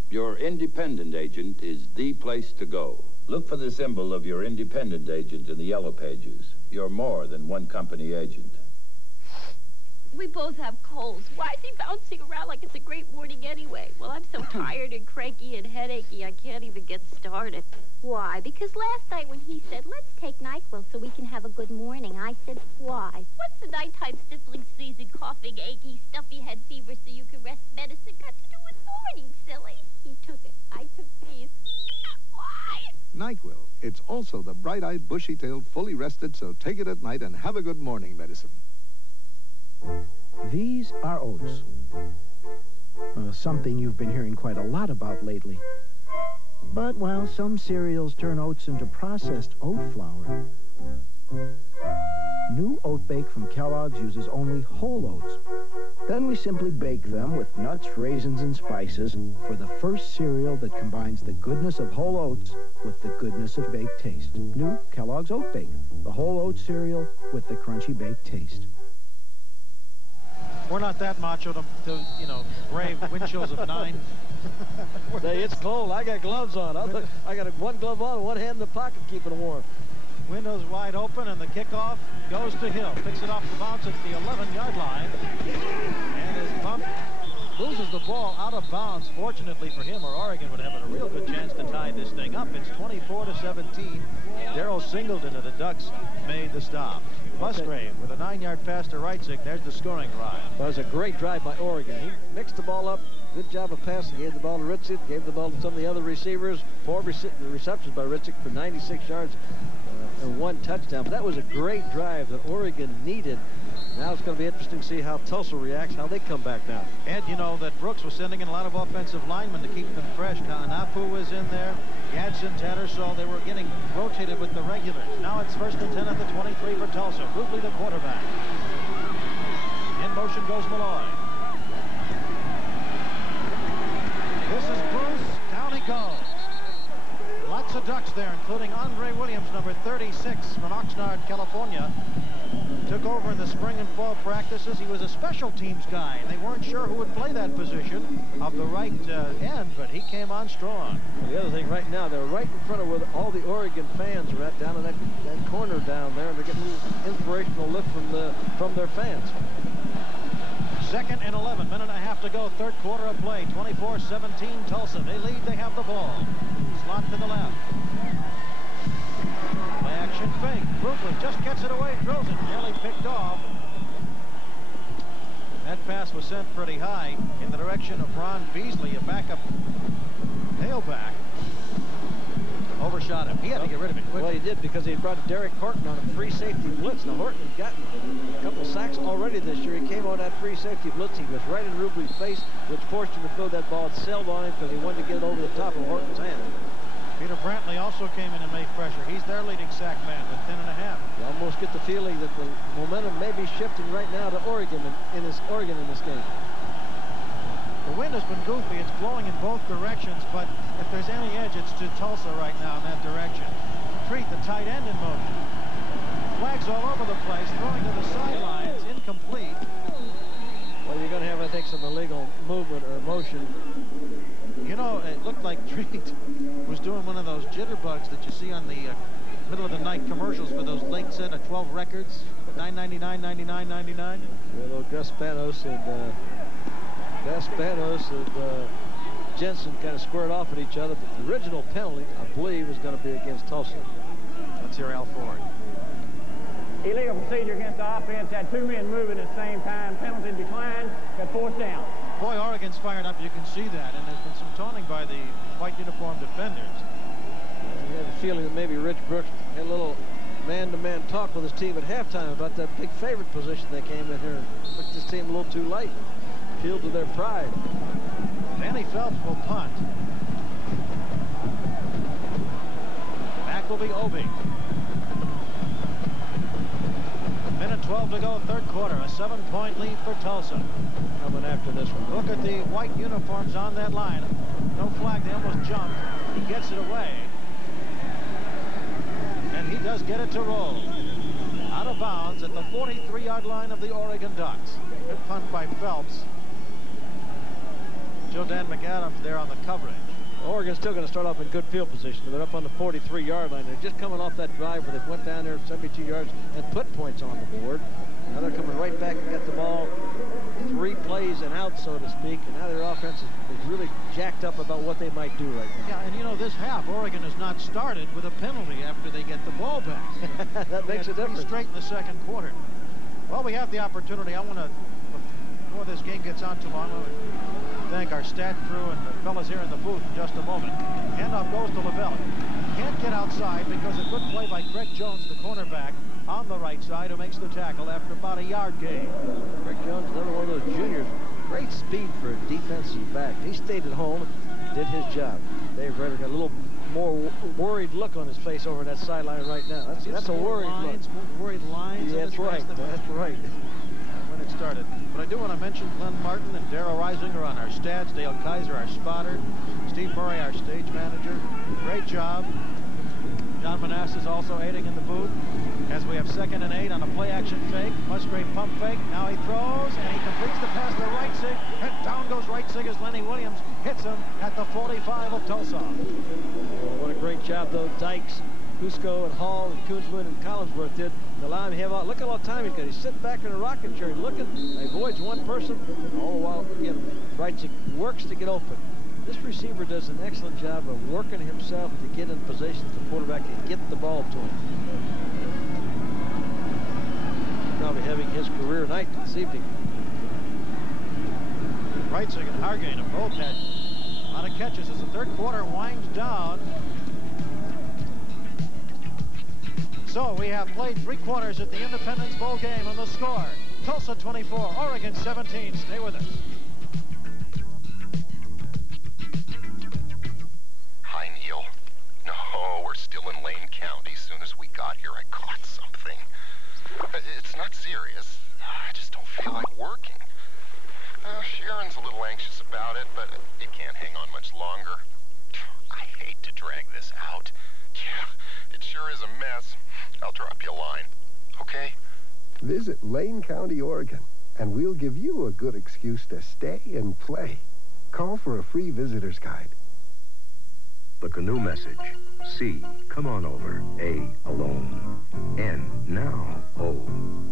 your independent agent is the place to go. Look for the symbol of your independent agent in the yellow pages. You're more than one company agent. We both have colds. Why is he bouncing around like it's a great morning anyway? Well, I'm so tired and cranky and headachy, I can't even get started. Why? Because last night when he said, let's take NyQuil so we can have a good morning, I said, why? What's the nighttime sniffling, sneezing, coughing, achy, stuffy head fever so you can rest medicine got to do with morning, silly? He took it. I took these. Why? NyQuil. It's also the bright-eyed, bushy-tailed, fully rested, so take it at night and have a good morning medicine. These are oats. Something you've been hearing quite a lot about lately. But while some cereals turn oats into processed oat flour, new Oat Bake from Kellogg's uses only whole oats. Then we simply bake them with nuts, raisins, and spices for the first cereal that combines the goodness of whole oats with the goodness of baked taste. New Kellogg's Oat Bake, the whole oat cereal with the crunchy baked taste. We're not that macho to you know, brave wind chills of 9. Hey, it's cold. I got gloves on. I got one glove on and one hand in the pocket keeping it warm. Windows wide open, and the kickoff goes to Hill. Picks it off the bounce at the 11-yard line. And is bumped. Loses the ball out of bounds. Fortunately for him, or Oregon would have a real good chance to tie this thing up. It's 24-17. Darrell Singleton of the Ducks made the stop. Musgrave with a 9-yard pass to Reitzig. There's the scoring drive. That was a great drive by Oregon. He mixed the ball up. Good job of passing. Gave the ball to Reitzig. Gave the ball to some of the other receivers. 4 receptions by Reitzig for 96 yards and 1 touchdown. But that was a great drive that Oregon needed. Now it's going to be interesting to see how Tulsa reacts, how they come back now. Ed, you know that Brooks was sending in a lot of offensive linemen to keep them fresh. Kanapu was in there. Gadsden, Tattersall, they were getting rotated with the regulars. Now it's 1st and 10 at the 23 for Tulsa. Rubley, the quarterback. In motion goes Malloy. This is Bruce. Down he goes. Lots of Ducks there, including Andre Williams, number 36 from Oxnard, California. Took over in the spring and fall practices. He was a special teams guy, and they weren't sure who would play that position of the right end, but he came on strong. Well, the other thing right now, they're right in front of where all the Oregon fans are at, down in that corner down there, and they're getting a little inspirational look from their fans. 2nd and 11, minute and a half to go, third quarter of play, 24-17 Tulsa. They lead, they have the ball. Slot to the left. Play action fake. Rubley just gets it away, throws it, nearly picked off. That pass was sent pretty high in the direction of Ron Beasley, a backup tailback. Overshot him. He had to get rid of it quickly. Well, he did because he brought Derek Horton on a free safety blitz. Now, Horton had gotten a couple sacks already this year. He came on that free safety blitz. He was right in Ruby's face, which forced him to throw that ball. It sailed on him because he wanted to get it over the top of Horton's hand. Peter Brantley also came in and made pressure. He's their leading sack man with 10.5. You almost get the feeling that the momentum may be shifting right now to Oregon in this game. The wind has been goofy. It's blowing in both directions, but if there's any edge, it's to Tulsa right now in that direction. Treat, the tight end, in motion. Flags all over the place, throwing to the sidelines, incomplete. Well, you're going to have, I think, some illegal movement or motion. You know, it looked like Treat was doing one of those jitterbugs that you see on the middle of the night commercials for those late set of 12 records, $9.99, $99.99. Yeah, though Gus Panos and Jensen kind of squared off at each other, but the original penalty, I believe, is going to be against Tulsa. Let's hear Al Ford. Illegal procedure against the offense. Had two men moving at the same time. Penalty declined. Got fourth down. Boy, Oregon's fired up. You can see that. And there's been some taunting by the white uniform defenders. I have a feeling that maybe Rich Brooks had a little man-to-man talk with his team at halftime about that big favorite position they came in here and took this team a little too late. Appealed to their pride. Danny Phelps will punt. Back will be Obie. Minute 12 to go, third quarter. A 7-point lead for Tulsa. Coming after this one. Look at the white uniforms on that line. No flag. They almost jumped. He gets it away. And he does get it to roll. Out of bounds at the 43-yard line of the Oregon Ducks. Good punt by Phelps. Joe Dan McAdams there on the coverage. Oregon's still going to start off in good field position. They're up on the 43-yard line. They're just coming off that drive where they went down there 72 yards and put points on the board. Now they're coming right back and got the ball 3 plays and out, so to speak. And now their offense is really jacked up about what they might do right now. Yeah, and you know, this half, Oregon has not started with a penalty after they get the ball back. That makes a difference. Straight in the second quarter. Well, we have the opportunity. I want to, before this game gets on too long, I want to thank our stat crew and the fellas here in the booth in just a moment. Handoff goes to Lavelle. Can't get outside because a good play by Greg Jones, the cornerback, on the right side, who makes the tackle after about a yard gain. Greg Jones, another one of those juniors. Great speed for a defensive back. He stayed at home, did his job. Dave Redder got a little more worried look on his face over that sideline right now. That's a worried look. Worried lines. Yeah, that's right. That's right. When it started. But I do want to mention Glenn Martin and Darrell Reisinger on our stats, Dale Kaiser, our spotter, Steve Murray, our stage manager. Great job. John Manassas also aiding in the booth as we have 2nd and 8 on a play-action fake. Musgrave pump fake. Now he throws, and he completes the pass to Reitzig. And down goes Reitzig as Lenny Williams hits him at the 45 of Tulsa. Well, what a great job, though. Dykes, Cusco, and Hall, and Koonsman, and Collinsworth did to allow him to have out. Look at all the time he's got. He's sitting back in a rocking chair looking, avoids one person, all the while, again, Reitzig works to get open. This receiver does an excellent job of working himself to get in position the quarterback and get the ball to him. Probably having his career night this evening. Reitzig and Hargane have both had a lot of catches as the third quarter winds down. So we have played 3 quarters at the Independence Bowl game, and the score, Tulsa 24, Oregon 17. Stay with us. Hi, Neil. No, we're still in Lane County. As soon as we got here, I caught something. It's not serious. I just don't feel like working. Sharon's a little anxious about it, but it can't hang on much longer. I hate to drag this out. Yeah, it sure is a mess. I'll drop you a line, okay? Visit Lane County, Oregon, and we'll give you a good excuse to stay and play. Call for a free visitor's guide. The canoe message. C, come on over. A, alone. N, now. O,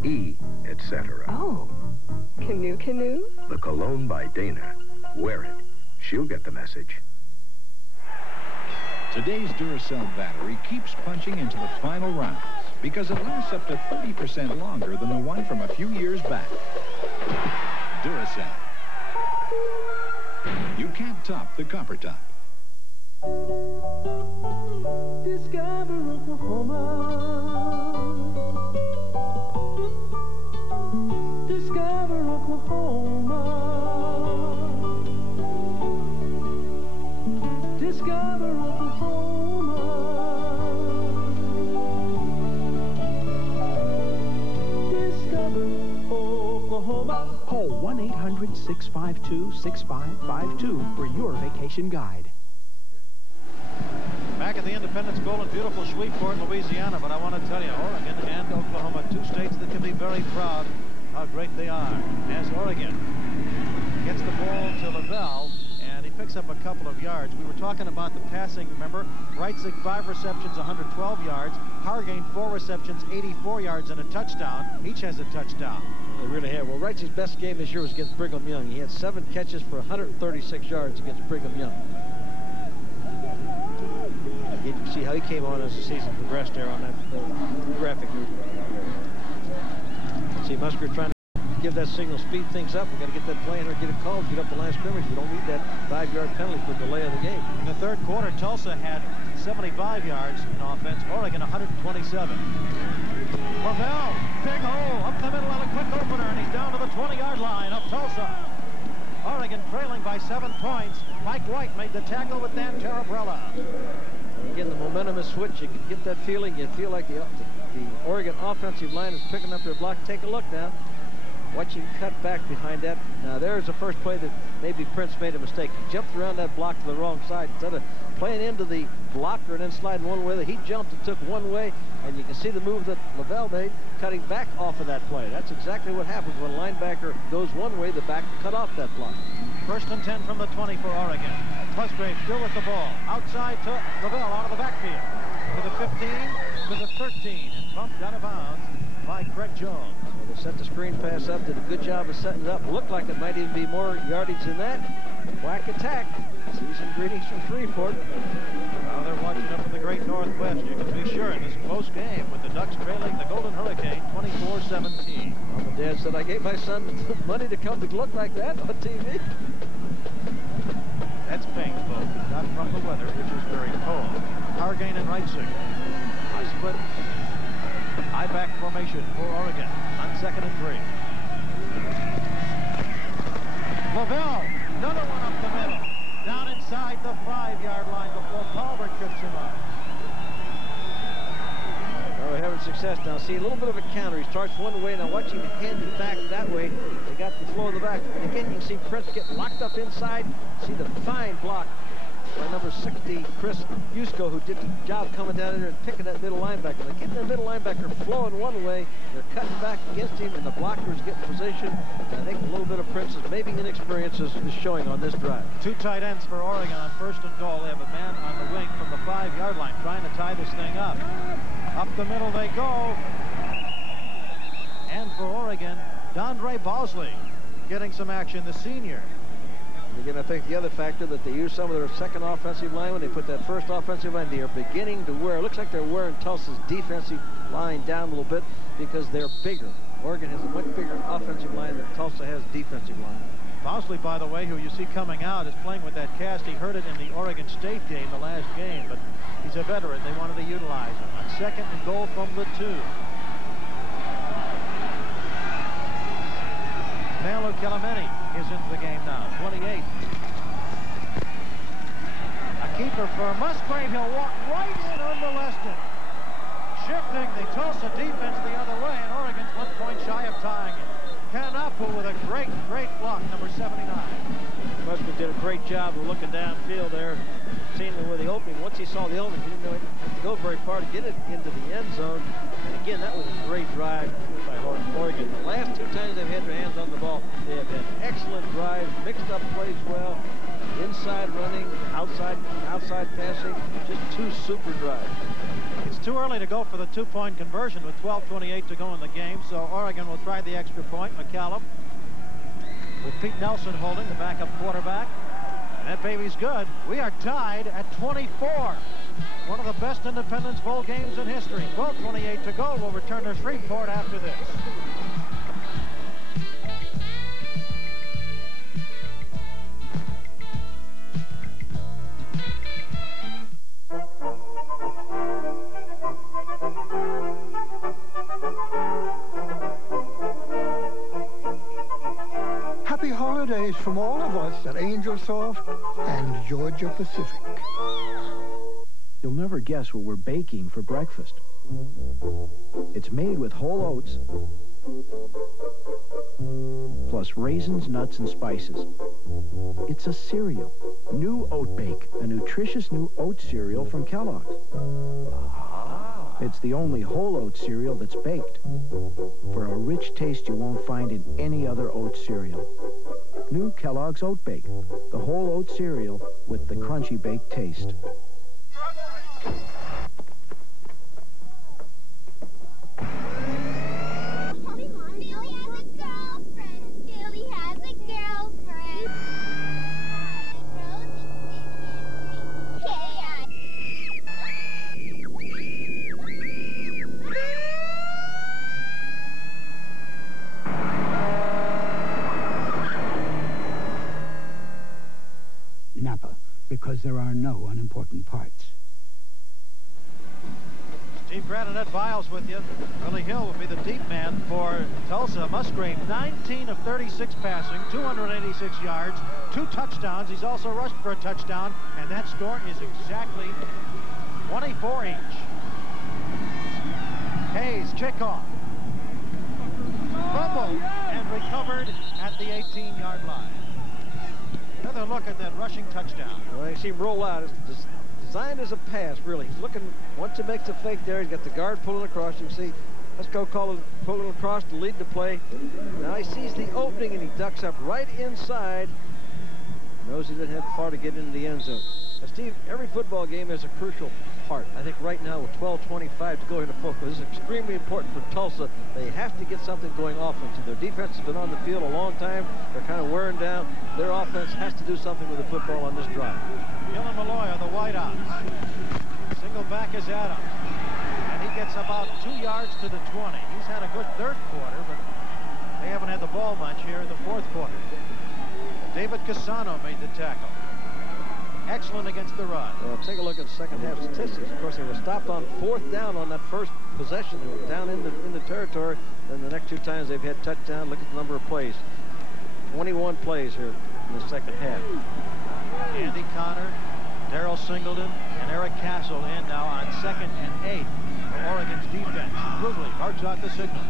E, etc. Oh, canoe, canoe? The cologne by Dana. Wear it. She'll get the message. Today's Duracell battery keeps punching into the final rounds because it lasts up to 30% longer than the one from a few years back. Duracell. You can't top the copper top. Discover Oklahoma. Discover Oklahoma. Discover Oklahoma. Discover Oklahoma. Call 1-800-652-6552 for your vacation guide. Back at the Independence Bowl in beautiful Shreveport, Louisiana, but I want to tell you, Oregon and Oklahoma, two states that can be very proud how great they are. As Oregon gets the ball to Lavelle, and he picks up a couple of yards. We were talking about the passing, remember? Reitzig, 5 receptions, 112 yards. Hargain, 4 receptions, 84 yards, and a touchdown. Each has a touchdown. They really have. Well, Reitzig's best game this year was against Brigham Young. He had 7 catches for 136 yards against Brigham Young. You can see how he came on as the season progressed there on that graphic. See Musgrave trying to give that signal, speed things up. We've got to get that play in or get it called, get up the line of scrimmage. We don't need that 5-yard penalty for delay of the game. In the third quarter, Tulsa had 75 yards in offense. Oregon, 127. Lavelle, big hole, up the middle on a quick opener, and he's down to the 20-yard line of Tulsa. Oregon trailing by 7 points. Mike White made the tackle with Dan Terrabrella. Again, the momentum is switched. You can get that feeling. You feel like the Oregon offensive line is picking up their block. Take a look now. Watch him cut back behind that. Now, there's the first play that maybe Prince made a mistake. He jumped around that block to the wrong side. Instead of playing into the blocker and then sliding one way, he jumped and took one way, and you can see the move that Lavelle made, cutting back off of that play. That's exactly what happens when a linebacker goes one way, the back cut off that block. 1st and 10 from the 20 for Oregon. Musgrave still with the ball. Outside to Lavelle out of the backfield. To the 15, to the 13, and bumped out of bounds by Craig Jones. Well, they set the screen pass up, did a good job of setting it up. Looked like it might even be more yardage than that. Quack attack. Season greetings from Shreveport. Well, they're watching up in the great Northwest. You can be sure in this close game with the Ducks trailing the Golden Hurricane 24-17. Mom and Dad said I gave my son money to come to look like that on TV. That's painful, not from the weather, which is very cold. Hargain and Reitzig. High split. High back formation for Oregon on 2nd and 3. Lavelle, another one up the middle. Down inside the 5-yard line before Palmer trips him up. Well, we're having success now. See, a little bit of a counter. He starts one way. Now watch him hand it back that way. They got the flow of the back. And again, you can see Prince get locked up inside. See the fine block by number 60, Chris Yusko, who did the job coming down there and picking that middle linebacker. They're getting the middle linebacker flowing one way. They're cutting back against him, and the blocker is getting position. And I think a little bit of Prince's maybe inexperience is showing on this drive. 2 tight ends for Oregon on 1st and goal. They have a man on the wing from the 5-yard line trying to tie this thing up. Up the middle they go. And for Oregon, Dondre Bosley getting some action, the senior. And again, I think the other factor that they use some of their second offensive line when they put that first offensive line, they are beginning to wear. It looks like they're wearing Tulsa's defensive line down a little bit because they're bigger. Oregon has a much bigger offensive line than Tulsa has defensive line. Bosley, by the way, who you see coming out, is playing with that cast. He hurt it in the Oregon State game, the last game, but he's a veteran. They wanted to utilize him. On 2nd and goal from the 2. Melo Kelemeni is into the game now, 28. A keeper for Musgrave. He'll walk right in unmolested. Shifting the Tulsa defense the other way, and Oregon's 1 point shy of tying it. Kanapu with a great block, number 79. Musgrave did a great job of looking downfield there, seeing where the opening. Once he saw the opening, he didn't know it to go very far to get it into the end zone. And again, that was a great drive by Oregon. The last 2 times they've had their hands on the ball, they have had excellent drives, mixed up plays well, inside running, outside passing, just 2 super drives. It's too early to go for the 2-point conversion with 12:28 to go in the game, so Oregon will try the extra point. McCallum with Pete Nelson holding, the backup quarterback. And that baby's good. We are tied at 24. One of the best Independence Bowl games in history. 12:28 to go. We'll return to Shreveport after this. Thanks from all of us at Angel Soft and Georgia Pacific. You'll never guess what we're baking for breakfast. It's made with whole oats, plus raisins, nuts, and spices. It's a cereal. New Oat Bake, a nutritious new oat cereal from Kellogg's. It's the only whole oat cereal that's baked, for a rich taste you won't find in any other oat cereal. New Kellogg's Oat Bake, the whole oat cereal with the crunchy baked taste. Napa, because there are no unimportant parts. Steve Grant and Ed Biles with you. Willie Hill will be the deep man for Tulsa. Musgrave, 19 of 36 passing, 286 yards, 2 touchdowns. He's also rushed for a touchdown, and that score is exactly 24 each. Hayes, kickoff. Fumbled and recovered at the 18-yard line. Another look at that rushing touchdown. Well, you see him roll out. It's designed as a pass, really. He's looking, once he makes the fake there, he's got the guard pulling across. You can see, let's go call it, pulling across to lead the play. Now he sees the opening and he ducks up right inside. Knows he doesn't have far to get into the end zone. Now, Steve, every football game has a crucial part. I think right now with 12:25 to go into football, this is extremely important for Tulsa. They have to get something going offensively. Their defense has been on the field a long time. They're kind of wearing down. Their offense has to do something with the football on this drive. Hill and Malloy are the wideouts. Single back is Adams. And he gets about 2 yards to the 20. He's had a good third quarter, but they haven't had the ball much here in the fourth quarter. David Cassano made the tackle. Excellent against the run. Well, take a look at the second half statistics. Of course, they were stopped on 4th down on that first possession. They were down in the territory. Then the next 2 times they've had touchdown. Look at the number of plays. 21 plays here in the second half. Andy Connor, Darrell Singleton, and Eric Castle in now on 2nd and 8 for Oregon's defense. Rubley marks out the signal.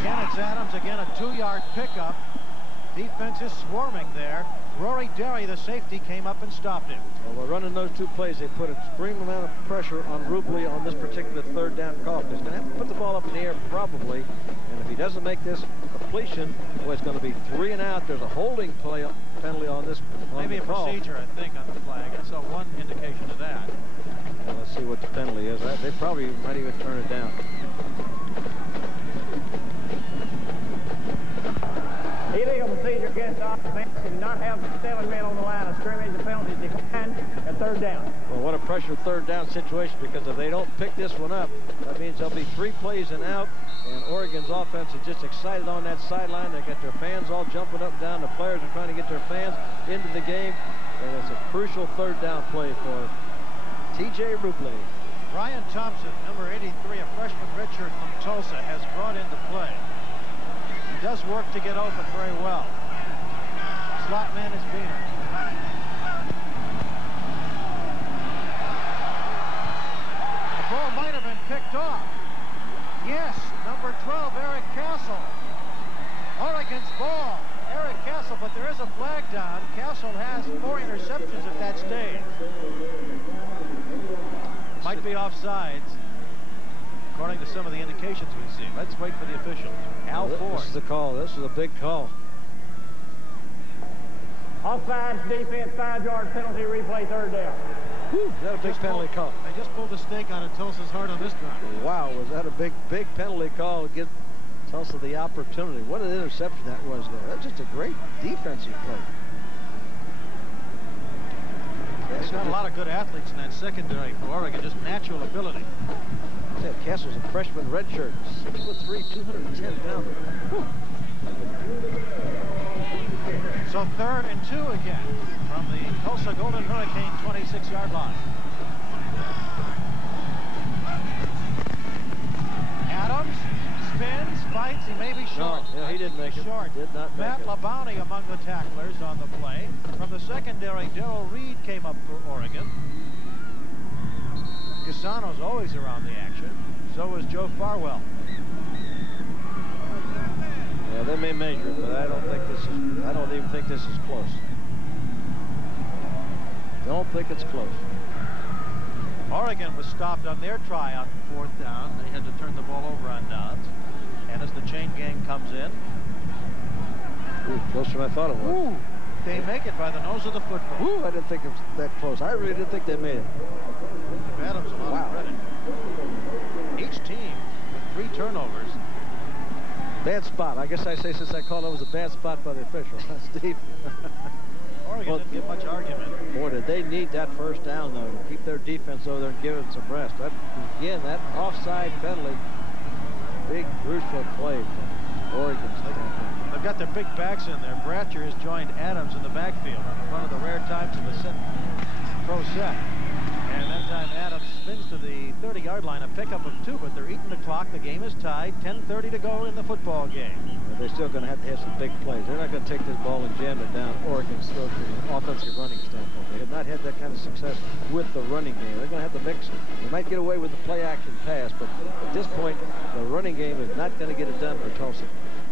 Again, it's Adams. Again, a 2-yard pickup. Defense is swarming there. Rory Derry, the safety, came up and stopped him. Well, by running those 2 plays, they put an extreme amount of pressure on Rubley on this particular 3rd down call. He's going to have to put the ball up in the air probably, and if he doesn't make this completion, well, it's going to be 3 and out. There's a holding penalty on this. Maybe a procedure, I think, on the flag. I saw one indication of that. Well, let's see what the penalty is. They probably might even turn it down. Illegal procedure against the offense. Did not have 7 men on the line of scrimmage. The penalty declined at 3rd down. Well, what a pressure 3rd down situation, because if they don't pick this one up, that means there'll be 3 plays and out, and Oregon's offense is just excited on that sideline. They got their fans all jumping up and down. The players are trying to get their fans into the game, and it's a crucial 3rd down play for T.J. Rubley. Brian Thompson, number 83, a freshman redshirt from Tulsa, has brought into play. He does work to get open very well. Slot man is Beaner. The ball might have been picked off. Yes, number 12, Eric Castle. Oregon's ball. Eric Castle, but there is a flag down. Castle has 4 interceptions at that stage. Might be offsides, according to some of the indications we see. Let's wait for the officials. Al Ford. This is the call. This is a big call. Offsides, defense, 5-yard penalty, replay, 3rd down. Whew, is that a big penalty call? They just pulled a stake out of Tulsa's heart on this drive. Wow, was that a big penalty call to give Tulsa the opportunity? What an interception that was, though. That's just a great defensive play. They've got a lot of good athletes in that secondary for Oregon, just natural ability. Castle's a freshman redshirt, 6'3", 210 pounder. So 3rd and 2 again from the Tulsa Golden Hurricane 26-yard line. Adams spins, fights, He may be short. No, yeah, he didn't make it. Short. Did not make Matt it. Labounty among the tacklers on the play. From the secondary, Darrell Reed came up for Oregon. Cassano's always around the action. So is Joe Farwell. Yeah, they may measure it, but I don't even think this is close. Don't think it's close. Oregon was stopped on their try on 4th down. They had to turn the ball over on downs. And as the chain gang comes in. Ooh, closer than I thought it was. Ooh, they make it by the nose of the football. Ooh, I didn't think it was that close. I really didn't think they made it. Give Adams a lot of credit. Each team with 3 turnovers. Bad spot. I guess I say since I called it was a bad spot by the official. Steve. Oregon didn't get much argument. Boy, did they need that first down, though, to keep their defense over there and give it some rest. That, again, that offside penalty, big crucial play from Oregon's standpoint. They've got their big backs in there. Bratcher has joined Adams in the backfield on one of the rare times of a pro set. And that time Adams spins to the 30-yard line, a pickup of 2, but they're eating the clock. The game is tied. 10:30 to go in the football game. Well, they're still going to have some big plays. They're not going to take this ball and jam it down Oregon's throat from an offensive running standpoint. They have not had that kind of success with the running game. They're going to have to mix it. They might get away with the play-action pass, but at this point, the running game is not going to get it done for Tulsa.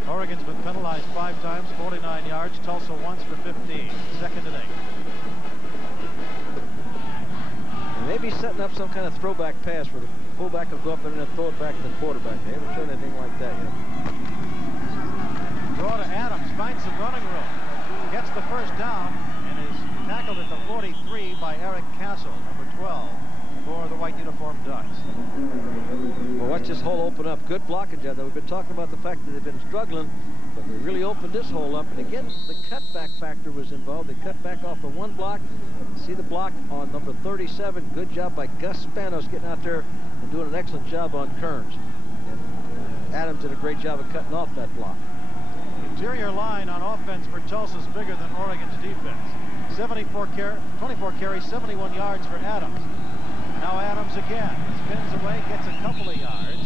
Oregon's been penalized 5 times, 49 yards. Tulsa once for 15. 2nd and 8. Maybe setting up some kind of throwback pass where the fullback will go up and then throw it back to the quarterback. They haven't shown anything like that yet. Throw to Adams, finds some running room. Gets the first down and is tackled at the 43 by Eric Castle, number 12, for the white uniform Ducks. Well, watch this hole open up. Good blocking job. We've been talking about the fact that they've been struggling, but they really opened this hole up. And again, the cutback factor was involved. They cut back off the 1 block. See the block on number 37. Good job by Gus Spanos getting out there and doing an excellent job on Kearns. And Adams did a great job of cutting off that block. Interior line on offense for Tulsa is bigger than Oregon's defense. 24 carries, 71 yards for Adams. Now Adams again spins away, gets a couple of yards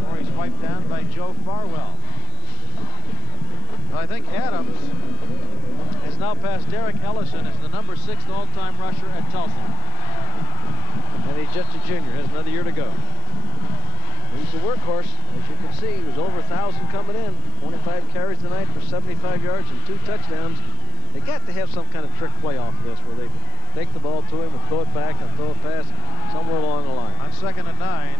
before he's wiped down by Joe Farwell. I think Adams has now passed Derek Ellison as the number 6th all-time rusher at Tulsa. And he's just a junior, has another year to go. He's a workhorse. As you can see, he was over 1,000 coming in. 25 carries tonight for 75 yards and 2 touchdowns. They got to have some kind of trick play off of this where they take the ball to him and throw it back and throw a pass somewhere along the line. On 2nd and 9,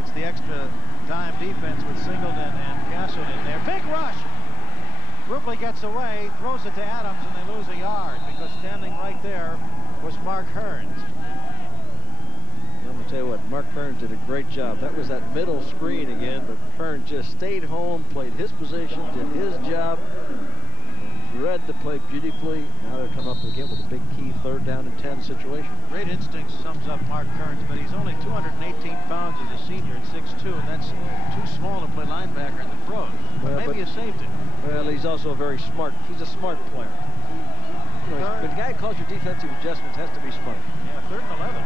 it's the extra time defense with Singleton and Castle in there. Big rush! Rubley gets away, throws it to Adams, and they lose a yard because standing right there was Mark Hearns. I'm going to tell you what, Mark Hearns did a great job. That was that middle screen again, but Hearns just stayed home, played his position, did his job, read the play beautifully. Now they're coming up again with a big key 3rd down and 10 situation. Great instinct sums up Mark Hearns, but he's only 218 pounds as a senior at 6'2", and that's too small to play linebacker in the pros. But Well, maybe a safety. Well, he's also very smart. He's a smart player. You know, when the guy calls your defensive adjustments, has to be smart. Yeah, 3rd and 11.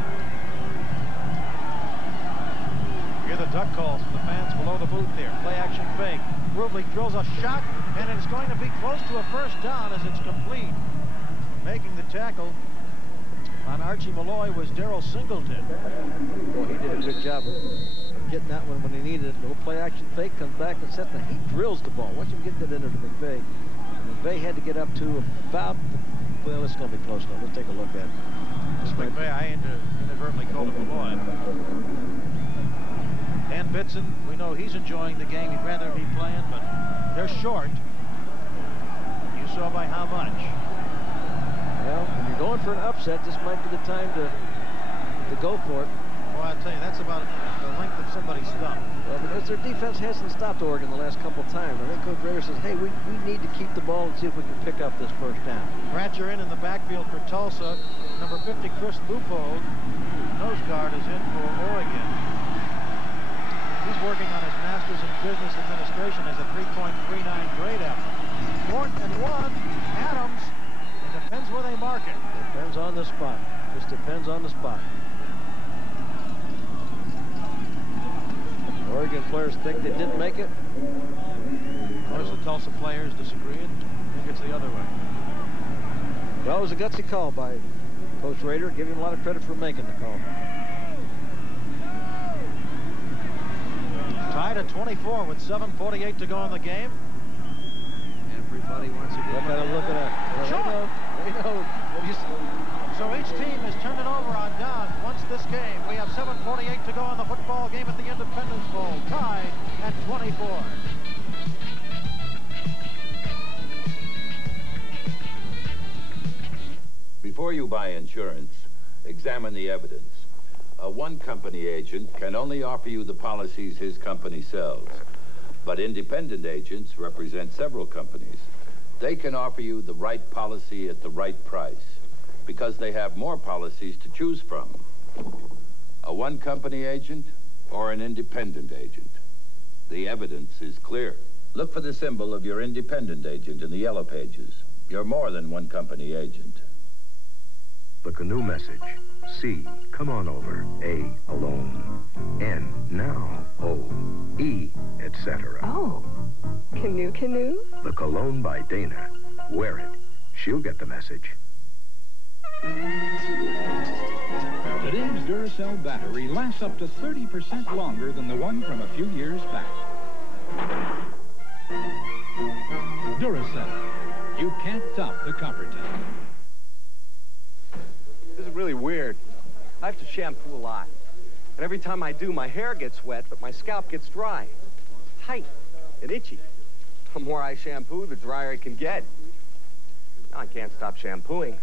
Hear the duck calls from the fans below the booth here. Play action fake. Rubley drills a shot, and it's going to be close to a first down as it's complete. Making the tackle on Archie Malloy was Darrell Singleton. Boy, he did a good job of getting that one when he needed it. Little play action fake, comes back and sets the. He drills the ball. Watch him get that into McVay. And McVay had to get up to about. Well, it's going to be close now. Let's take a look at it. This McVay, I inadvertently called him Malloy. Dan Bitson, we know he's enjoying the game. He'd rather be playing, but they're short. You saw by how much. Well, when you're going for an upset, this might be the time to go for it. Well, I'll tell you, that's about the length of somebody's thumb. Well, because their defense hasn't stopped Oregon the last couple of times. I think Coach Rader says, hey, we need to keep the ball and see if we can pick up this first down. Bratcher in the backfield for Tulsa. Number 50, Chris Loopold, nose guard, is in for Oregon. He's working on his master's in business administration as a 3.39 grade after. 4th and 1, Adams. It depends where they mark it. Depends on the spot. Just depends on the spot. Oregon Oregon players think they didn't make it. Of course, the Tulsa players disagree and think it's the other way. Well, it was a gutsy call by Coach Rader. Give him a lot of credit for making the call. Tied at 24 with 7:48 to go in the game. Everybody wants to get What kind of looking at? Well, they know. So each team is turning over on down once this game. We have 7:48 to go in the football game at the Independence Bowl. Tied at 24. Before you buy insurance, examine the evidence. A one-company agent can only offer you the policies his company sells. But independent agents represent several companies. They can offer you the right policy at the right price because they have more policies to choose from. A one-company agent or an independent agent. The evidence is clear. Look for the symbol of your independent agent in the yellow pages. You're more than one company agent. The canoe message. C, come on over. A, alone. N, now. O, E, etc. Oh, canoe, canoe? The cologne by Dana. Wear it. She'll get the message. Today's Duracell battery lasts up to 30% longer than the one from a few years back. Duracell. You can't top the copper top. This is really weird. I have to shampoo a lot. And every time I do, my hair gets wet, but my scalp gets dry. It's tight and itchy. The more I shampoo, the drier it can get. Now I can't stop shampooing,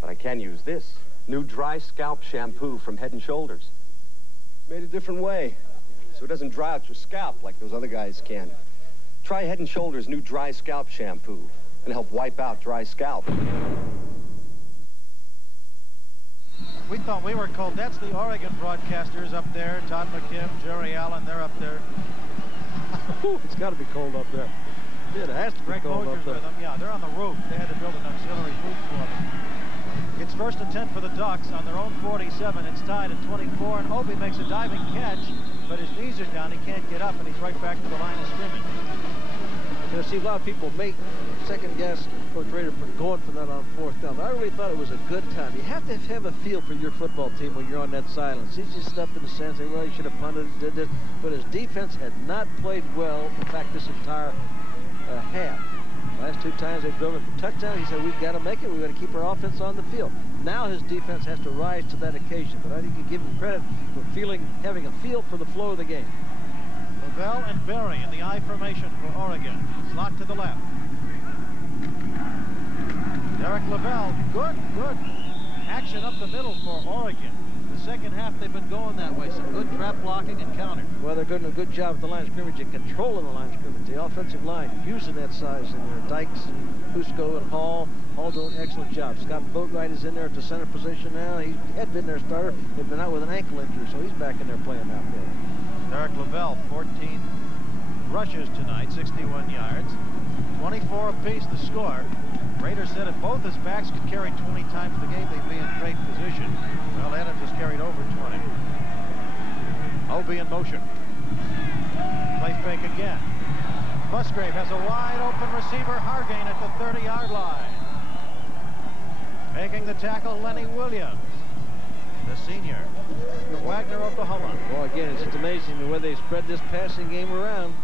but I can use this. New dry scalp shampoo from Head & Shoulders. Made a different way, so it doesn't dry out your scalp like those other guys can. Try Head & Shoulders new dry scalp shampoo and help wipe out dry scalp. We thought we were cold. That's the Oregon broadcasters up there. Todd McKim, Jerry Allen, they're up there. It's got to be cold up there. It has to be Greg cold up Mosier's there. with them. Yeah, they're on the roof. They had to build an auxiliary booth for them. It's 1st and 10 for the Ducks on their own 47. It's tied at 24, and Obi makes a diving catch, but his knees are down. He can't get up, and he's right back to the line of scrimmage. You know, see, a lot of people make second-guess Coach Rader for going for that on 4th down. But I really thought it was a good time. You have to have a feel for your football team when you're on that silence. He's just stepped in the sand saying, well, he should have punted, did this. But his defense had not played well, in fact, this entire half. Last 2 times they've driven for touchdown. He said, we've got to make it. We've got to keep our offense on the field. Now his defense has to rise to that occasion. But I think you give him credit for having a feel for the flow of the game. Lavelle and Berry in the I formation for Oregon. Slot to the left. Derek Lavelle, good action up the middle for Oregon. The second half they've been going that way. Some good trap blocking and counter. Well, they're doing a good job at the line of scrimmage and controlling the line of scrimmage. The offensive line, using that size in there. Dykes and Husko and Hall, all doing an excellent job. Scott Boatwright is in there at the center position now. He had been their starter. He'd been out with an ankle injury, so he's back in there playing out there. Derek Lavelle, 14 rushes tonight, 61 yards. 24 apiece the score. Raiders said if both his backs could carry 20 times the game, they'd be in great position. Well, Adams has carried over 20. Obi in motion. Play fake again. Musgrave has a wide open receiver, Hargain at the 30-yard line. Making the tackle, Lenny Williams, the senior from Wagner, Oklahoma. Well, again, it's just amazing the way they spread this passing game around.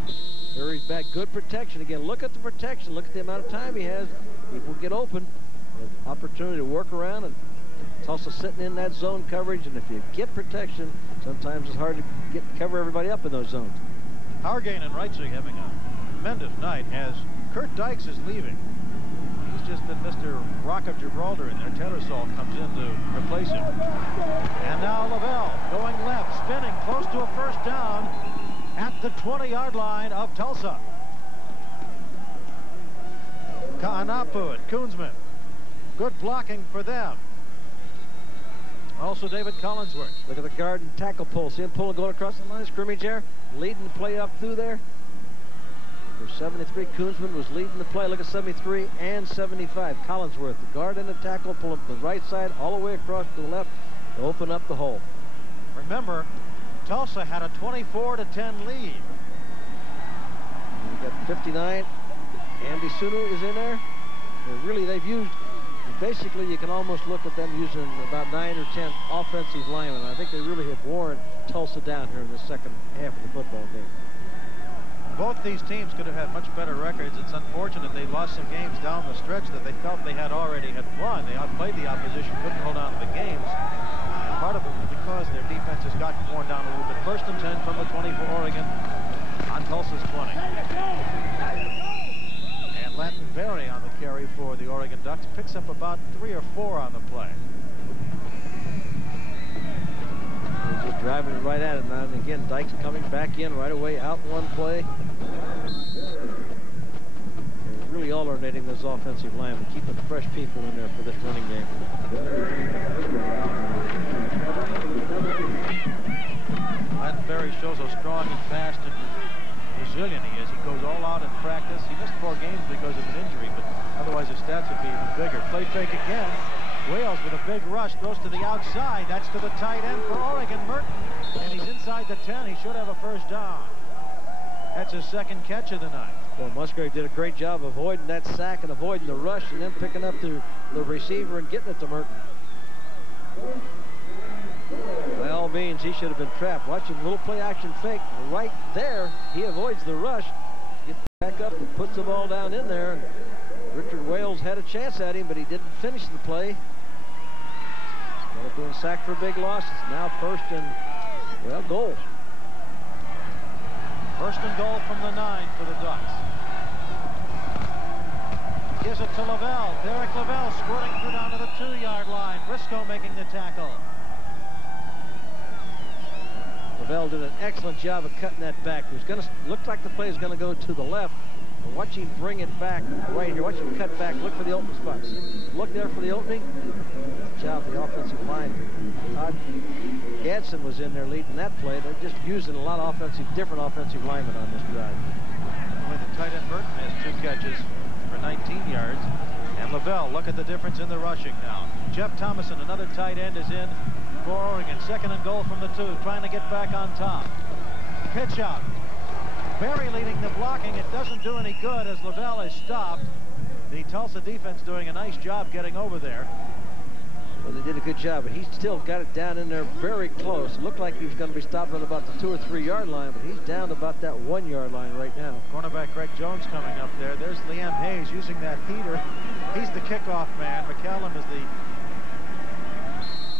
Murray's back, good protection. Again, look at the protection. Look at the amount of time he has. People get open. An opportunity to work around, and Tulsa sitting in that zone coverage. And if you get protection, sometimes it's hard to cover everybody up in those zones. Hargain and Reitzig having a tremendous night as Kurt Dykes is leaving. He's just been Mr. Rock of Gibraltar in there. Tattersall comes in to replace him. And now Lavelle going left, spinning close to a first down at the 20-yard line of Tulsa. Ka'anapu and Koonsman. Good blocking for them. Also David Collinsworth. Look at the guard and tackle pull. See him pulling, going across the line of scrimmage there, leading the play up through there. For 73, Koonsman was leading the play. Look at 73 and 75. Collinsworth, the guard and the tackle, pull up the right side all the way across to the left to open up the hole. Remember, Tulsa had a 24-10 lead. We got 59. Andy Sunu is in there. They've used, basically you can almost look at them using about 9 or 10 offensive linemen. I think they really have worn Tulsa down here in the second half of the football game. Both these teams could have had much better records. It's unfortunate they lost some games down the stretch that they felt they had already won. They outplayed the opposition, couldn't hold on to the games. And part of it was because their defense has gotten worn down a little bit. 1st and 10 from the 20 for Oregon on Tulsa's 20. And Latin Berry on the carry for the Oregon Ducks picks up about 3 or 4 on the play. They're just driving it right at it now. And again, Dykes coming back in right away, out one play. They're really alternating this offensive line, but keeping fresh people in there for this running game. Latin Berry shows how strong and fast and resilient he is. He goes all out in practice. He missed 4 games because of an injury, but otherwise his stats would be even bigger. Play fake again. Wales with a big rush, throws to the outside. That's to the tight end for Oregon, Merton. And he's inside the 10. He should have a first down. That's his 2nd catch of the night. Well, Musgrave did a great job avoiding that sack and avoiding the rush and then picking up the receiver and getting it to Merton. By all means, he should have been trapped. Watch him, little play action fake. Right there, he avoids the rush. Gets back up and puts the ball down in there. And Richard Wales had a chance at him, but he didn't finish the play. Instead of being sacked for a big loss, it's now 1st and, well, goal. 1st and goal from the 9 for the Ducks. Gives it to Lavelle. Derek Lavelle squirting through down to the 2-yard line. Briscoe making the tackle. Lavelle did an excellent job of cutting that back. It was going to look like the play is going to go to the left. But watch him bring it back right here. Watch him cut back. Look for the open spots. Look there for the opening. Good job, the offensive line. Todd Gadsden was in there leading that play. They're just using a lot of different offensive linemen on this drive. Well, the tight end Merton has 2 catches for 19 yards. And Lavelle, look at the difference in the rushing now. Jeff Thomason, another tight end, is in for Oregon. 2nd and goal from the 2, trying to get back on top. Pitch out. Berry leading the blocking. It doesn't do any good as Lavelle is stopped. The Tulsa defense doing a nice job getting over there. Well, they did a good job, but he still got it down in there very close. It looked like he was going to be stopped at about the 2 or 3 yard line, but he's down to about that 1 yard line right now. Cornerback Greg Jones coming up there. There's Liam Hayes using that heater. He's the kickoff man. McCallum is the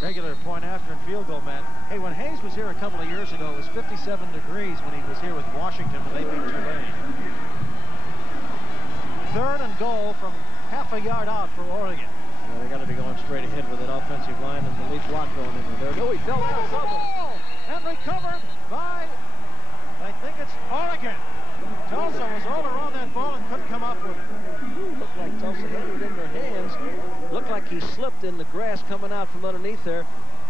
regular point after and field goal man. Hey, when Hayes was here a couple of years ago, it was 57 degrees when he was here with Washington when they beat Tulane. 3rd and goal from half a yard out for Oregon. Well, they got to be going straight ahead with that offensive line and the lead block going in there. No, he fell out of trouble. And recovered by, I think it's Oregon. Tulsa was all around that ball and couldn't come up with it. Looked like Tulsa had it in their hands. Looked like he slipped in the grass coming out from underneath there.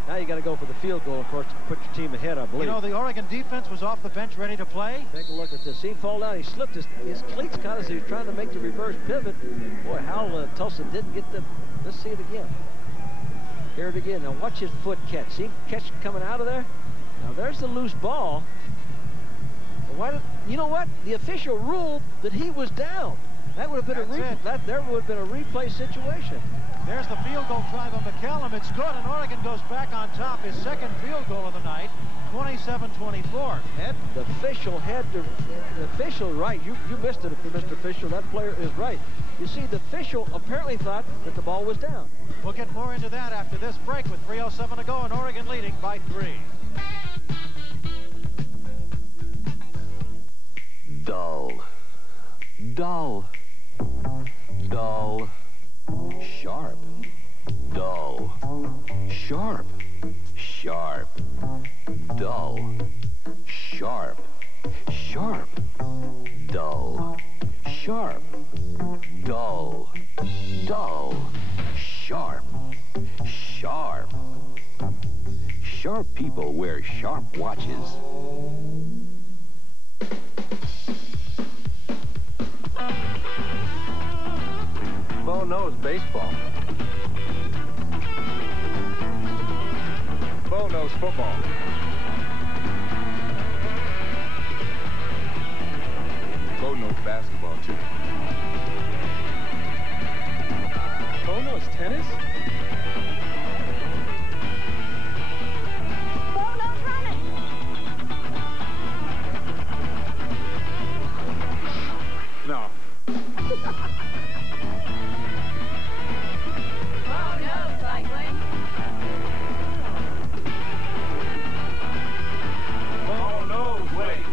Now you got to go for the field goal, of course, to put your team ahead, I believe. You know, the Oregon defense was off the bench ready to play. Take a look at this. He fall down. He slipped his cleats kind of as he was trying to make the reverse pivot. Boy, how Tulsa didn't get the... Let's see it again. Here it again. Now watch his foot catch. See him catch coming out of there? Now there's the loose ball. Why did, you know what? The official ruled that he was down. That would have been there would have been a replay situation. There's the field goal try by McCallum. It's good, and Oregon goes back on top. His 2nd field goal of the night, 27-24. Ed, the official had to. The official, right? You missed it, Mr. Official. That player is right. You see, the official apparently thought that the ball was down. We'll get more into that after this break with 3:07 to go, and Oregon leading by 3. Dull. Dull. Dull. Sharp. Dull. Sharp. Sharp. Dull. Sharp. Sharp. Dull. Sharp. Dull. Dull. Sharp. Sharp. Sharp people wear sharp watches. Bo knows baseball. Bo knows football. basketball, too. Oh, no, it's tennis? No. Oh, no, cycling. Oh, no, wait.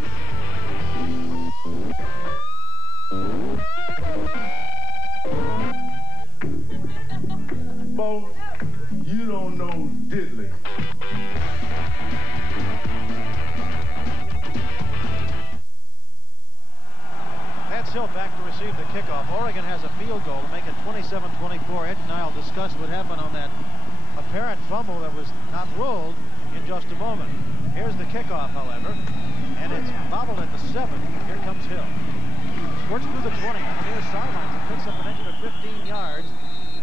Bo, you don't know diddly. That's Hill back to receive the kickoff. Oregon has a field goal to make it 27-24. Ed and I will discuss what happened on that apparent fumble that was not ruled in just a moment. Here's the kickoff, however, and it's bobbled at the 7. Here comes Hill. Squirts through the 20 on the near sidelines and picks up an extra 15 yards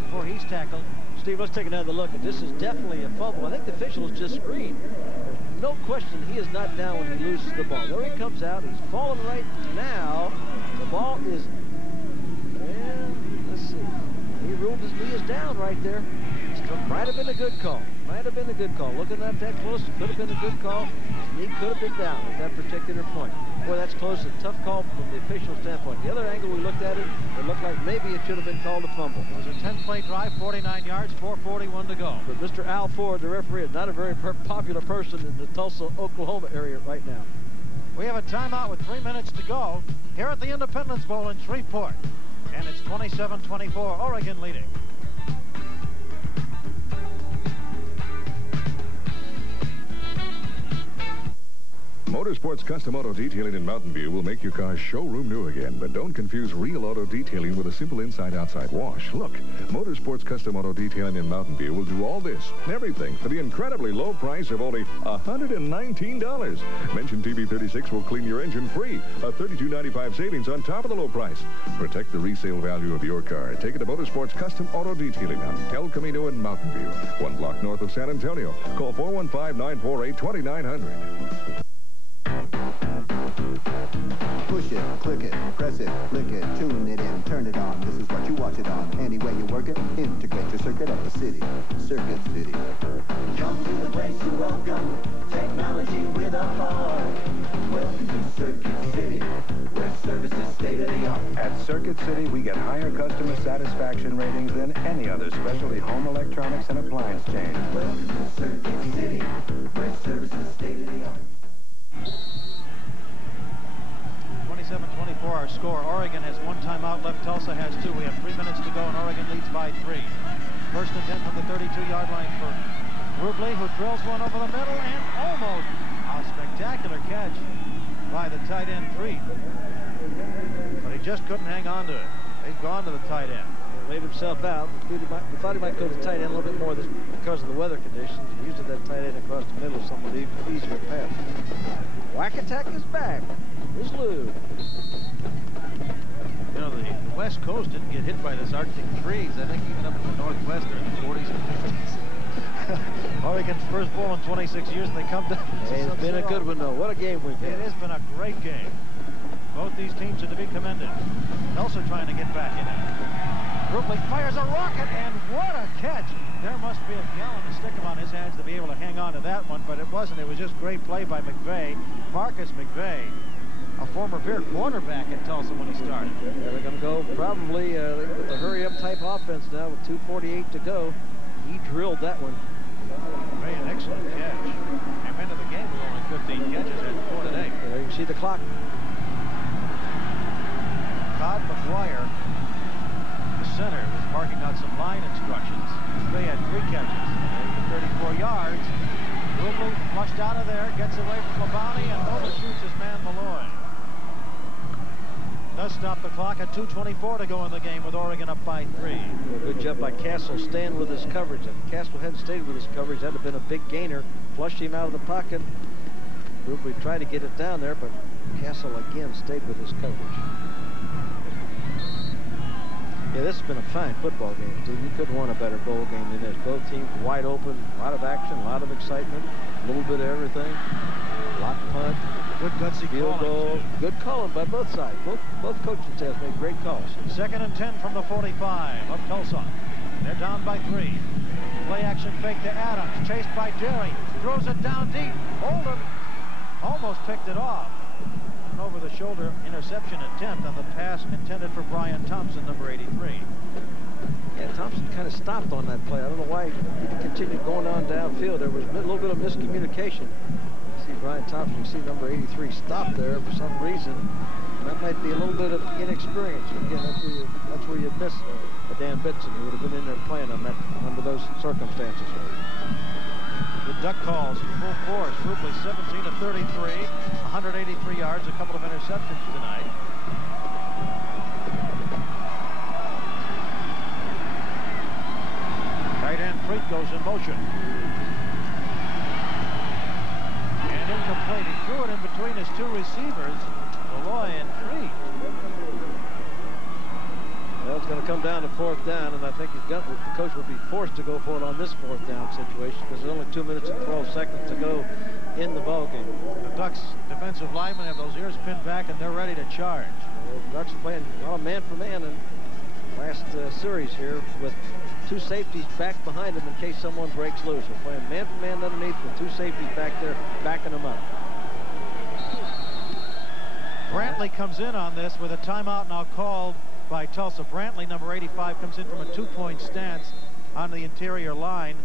before he's tackled. Steve, let's take another look. This is definitely a fumble. I think the officials just screened. No question, he is not down when he loses the ball. There he comes out. He's falling right now. The ball is, let's see. He ruled his knee is down right there. Might have been a good call. Might have been a good call. Looking at that close, could have been a good call. His knee could have been down at that particular point. Boy, that's close. A tough call from the official standpoint. The other angle we looked at it, it looked like maybe it should have been called a fumble. It was a 10-play drive, 49 yards, 4:41 to go. But Mr. Al Ford, the referee, is not a very popular person in the Tulsa, Oklahoma area right now. We have a timeout with 3 minutes to go here at the Independence Bowl in Shreveport. And it's 27-24, Oregon leading. Motorsports Custom Auto Detailing in Mountain View will make your car showroom new again, but don't confuse real auto detailing with a simple inside-outside wash. Look, Motorsports Custom Auto Detailing in Mountain View will do all this and everything for the incredibly low price of only $119. Mention TB36 will clean your engine free, a $32.95 savings on top of the low price. Protect the resale value of your car. Take it to Motorsports Custom Auto Detailing on El Camino in Mountain View, 1 block north of San Antonio. Call 415-948-2900. Push it, click it, press it, flick it, tune it in, turn it on. This is what you watch it on. Any way you work it, integrate your circuit at the city. Circuit City. Come to the place you welcome. Technology with a heart. Welcome to Circuit City, where service is state of the art. At Circuit City, we get higher customer satisfaction ratings than any other specialty home electronics and appliance chain. Welcome to Circuit City, where service is state of the art. 27-24 our score. Oregon has 1 timeout left. Tulsa has 2. We have 3 minutes to go, and Oregon leads by 3. First and 10 from the 32-yard line for Rubley, who drills one over the middle and almost a spectacular catch by the tight end Freed. But he just couldn't hang on to it. They've gone to the tight end. He laid himself out. We thought he might go to the tight end a little bit more because of the weather conditions. Usually that tight end across the middle is somewhat easier pass. Whack attack is back. Here's Lou. You know, the West Coast didn't get hit by this Arctic freeze. I think even up in the Northwest, they're in the 40s and 50s. Oregon's first bowl in 26 years, and they come down. It's been a good one, though. What a game we've had. It has been a great game. Both these teams are to be commended. Tulsa trying to get back in it. Rubley fires a rocket, and what a catch. There must be a gallon of stickum on his hands to be able to hang on to that one, but it wasn't. It was just great play by McVeigh. Marcus McVeigh, a former Bear cornerback at Tulsa when he started. Yeah, they're going to go probably with a hurry-up type offense now with 2:48 to go. He drilled that one. Very an excellent catch. Came into the game with only 15 catches, had 4 today. There you can see the clock. Todd McGuire, the center, was marking out some line instructions. They had 3 catches, 34 yards. Rubley flushed out of there, gets away from Labonte, and overshoots his man Malloy. Does stop the clock at 2:24 to go in the game with Oregon up by 3. Good job by Castle staying with his coverage. If Castle hadn't stayed with his coverage, that'd have been a big gainer. Flushed him out of the pocket. Rubley tried to get it down there, but Castle again stayed with his coverage. Yeah, this has been a fine football game, Steve. You couldn't want a better bowl game than this. Both teams wide open, a lot of action, a lot of excitement, a little bit of everything. Block punt, Good gutsy field goal. Good calling by both sides. Both coaching staffs made great calls. 2nd and 10 from the 45 of Tulsa. They're down by 3. Play action fake to Adams. Chased by Derry. Throws it down deep. Oldham almost picked it off. An over-the-shoulder interception attempt on the pass intended for Brian Thompson, number 83. Yeah, Thompson kind of stopped on that play. I don't know why he continued going on downfield. There was a little bit of miscommunication. You see Brian Thompson, you see number 83 stop there for some reason. And that might be a little bit of inexperience. Again, that's where you miss Dan Bitson, who would have been in there playing on that under those circumstances. The Duck calls full force. Rubley 17 of 33, 183 yards, a couple of interceptions tonight. Tight end Preet goes in motion. And incomplete. He threw it in between his two receivers, Malloy and Preet. Well, it's going to come down to 4th down, and I think the coach will be forced to go for it on this 4th down situation because there's only 2 minutes and 12 seconds to go in the ballgame. The Ducks defensive linemen have those ears pinned back, and they're ready to charge. Well, the Ducks are playing a lot of man-for-man in last series here with 2 safeties back behind them in case someone breaks loose. They're playing man-for-man underneath with 2 safeties back there backing them up. Brantley comes in on this with a timeout now called by Tulsa. Brantley, number 85, comes in from a 2-point stance on the interior line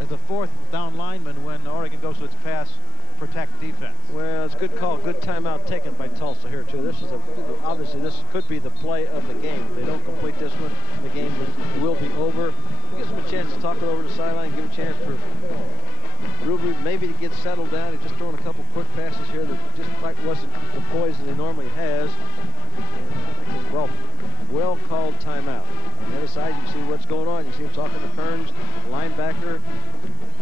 as the 4th down lineman when Oregon goes to its pass protect defense. Well, it's a good call. Good timeout taken by Tulsa here, too. This is obviously this could be the play of the game. If they don't complete this one, the game will be over. It gives them a chance to talk it over the sideline, give a chance for Ruby maybe to get settled down. He's just throwing a couple quick passes here that just quite wasn't the poise that he normally has. Well called timeout. On the other side, you see what's going on. You see him talking to Kearns, the linebacker,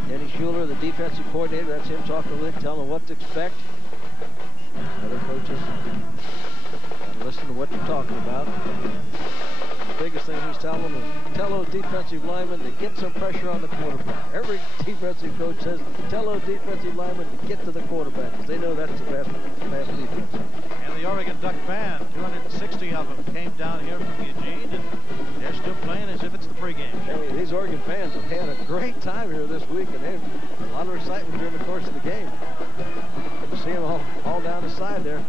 Denny Schuler, the defensive coordinator. That's him talking to Lynn, telling him what to expect. Other coaches gotta listen to what they're talking about. The biggest thing he's telling them is tell those defensive linemen to get some pressure on the quarterback. Every defensive coach says tell those defensive linemen to get to the quarterback because they know that's the best defense. And the Oregon Duck band, 260 of them, came down here from Eugene, and they're still playing as if it's the pregame show. I mean, these Oregon fans have had a great time here this week, and they have a lot of excitement during the course of the game. You see them all down the side there.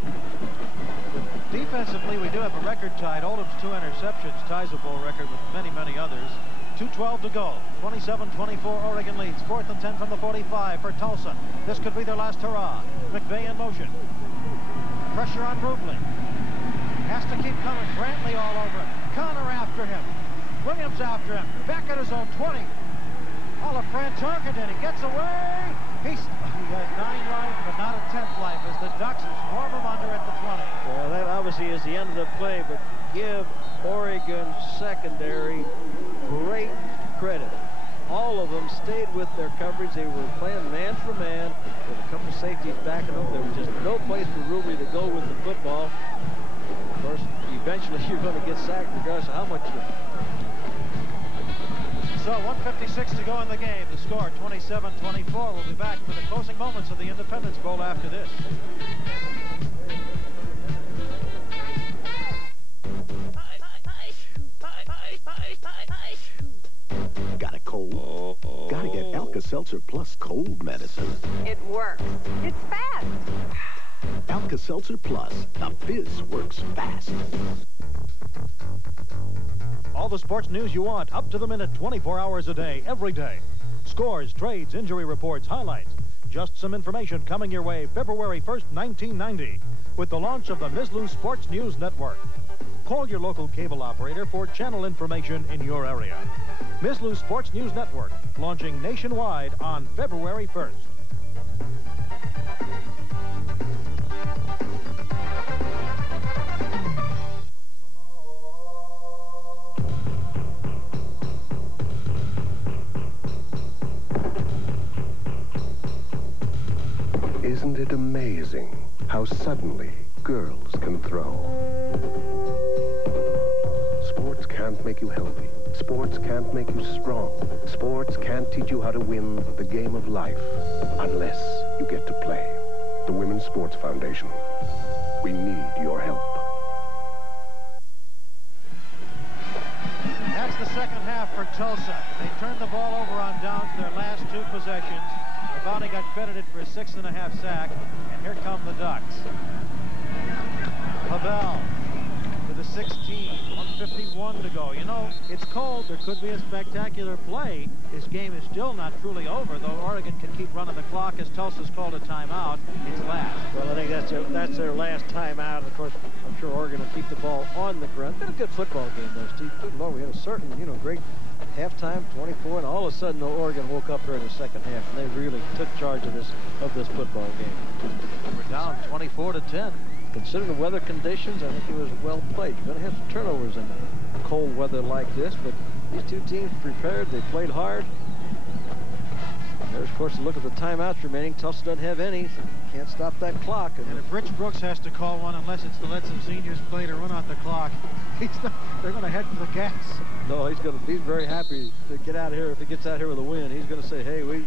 Defensively, we do have a record tied. Oldham's 2 interceptions ties a bowl record with many, many others. 2:12 to go. 27-24, Oregon leads. 4th and 10 from the 45 for Tulsa. This could be their last hurrah. McVeigh in motion. Pressure on Rubley. Has to keep coming. Brantley all over him. Connor after him. Williams after him. Back at his own 20. Fran Tarkenton. He gets away. He has 9 life, but not a 10th life as the Ducks swarm him under at the 20. Well, that obviously is the end of the play, but give Oregon secondary great credit. All of them stayed with their coverage. They were playing man for man with a couple safeties backing up. There was just no place for Ruby to go with the football. Of course, eventually you're going to get sacked regardless of how much you... So 1:56 to go in the game. The score 27-24. We'll be back for the closing moments of the Independence Bowl after this. Got a cold? Gotta get Alka-Seltzer Plus cold medicine. It works. It's fast. Alka-Seltzer Plus. The fizz works fast. All the sports news you want, up to the minute, 24 hours a day, every day. Scores, trades, injury reports, highlights. Just some information coming your way February 1st, 1990, with the launch of the Ms. Lou Sports News Network. Call your local cable operator for channel information in your area. Ms. Lou Sports News Network, launching nationwide on February 1st. Isn't it amazing how suddenly girls can throw? Sports can't make you healthy. Sports can't make you strong. Sports can't teach you how to win the game of life unless you get to play. the Women's Sports Foundation. We need your help. That's the second half for Tulsa. They turned the ball over on downs their last 2 possessions. Lavani got credited for a 6.5 sack, and here come the Ducks. Lavelle to the 16, 1:51 to go. You know, it's cold. There could be a spectacular play. This game is still not truly over, though Oregon can keep running the clock as Tulsa's called a timeout. It's last. Well, I think that's their last timeout. Of course, I'm sure Oregon will keep the ball on the ground. Been a good football game, though, Steve. Good Lord, we had a certain, great halftime, 24, and all of a sudden, Oregon woke up here in the second half, and they really took charge of this football game. We're down 24-10. Considering the weather conditions, I think it was well played. You're going to have some turnovers in cold weather like this, but these two teams prepared. They played hard. There's, of course, a look at the timeouts remaining. Tulsa doesn't have any, so can't stop that clock. And if Rich Brooks has to call one, unless it's to let some seniors play to run out the clock, they're going to head for the gas. No, he's very happy to get out of here. If he gets out here with a win, he's going to say, hey, we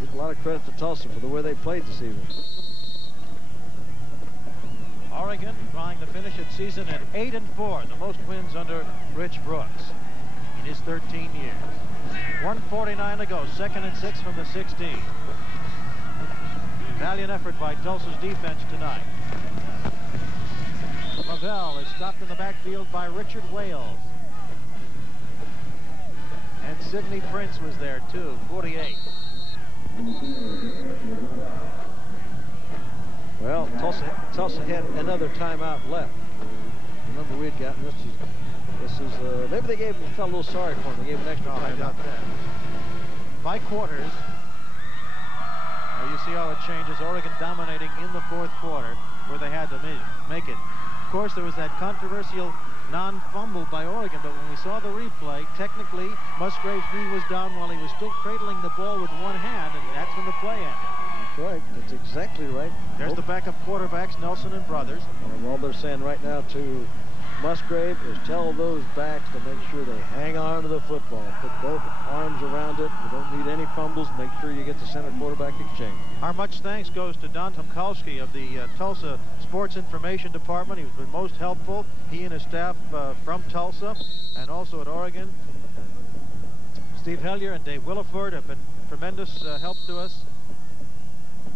give a lot of credit to Tulsa for the way they played this evening. Oregon trying to finish its season at 8-4, the most wins under Rich Brooks in his 13 years. 1:49 to go, 2nd and 6 from the 16. Valiant effort by Tulsa's defense tonight. Lavelle is stopped in the backfield by Richard Wales. And Sidney Prince was there too, 48. Well, Tulsa had another timeout left. Remember, we had gotten this is maybe they felt a little sorry for him. They gave him an extra timeout. I doubt that. By quarters, you see how it changes. Oregon dominating in the 4th quarter, where they had to make it. Of course, there was that controversial non-fumble by Oregon, but when we saw the replay, technically, Musgrave's knee was down while he was still cradling the ball with one hand, and that's when the play ended. Right, that's exactly right. There's the backup quarterbacks, Nelson and Brothers. And all they're saying right now to Musgrave is tell those backs to make sure they hang on to the football. Put both arms around it. You don't need any fumbles. Make sure you get the center quarterback exchange. Our much thanks goes to Don Tomkowski of the Tulsa Sports Information Department. He's been most helpful. He and his staff from Tulsa and also at Oregon. Steve Hellier and Dave Williford have been tremendous help to us.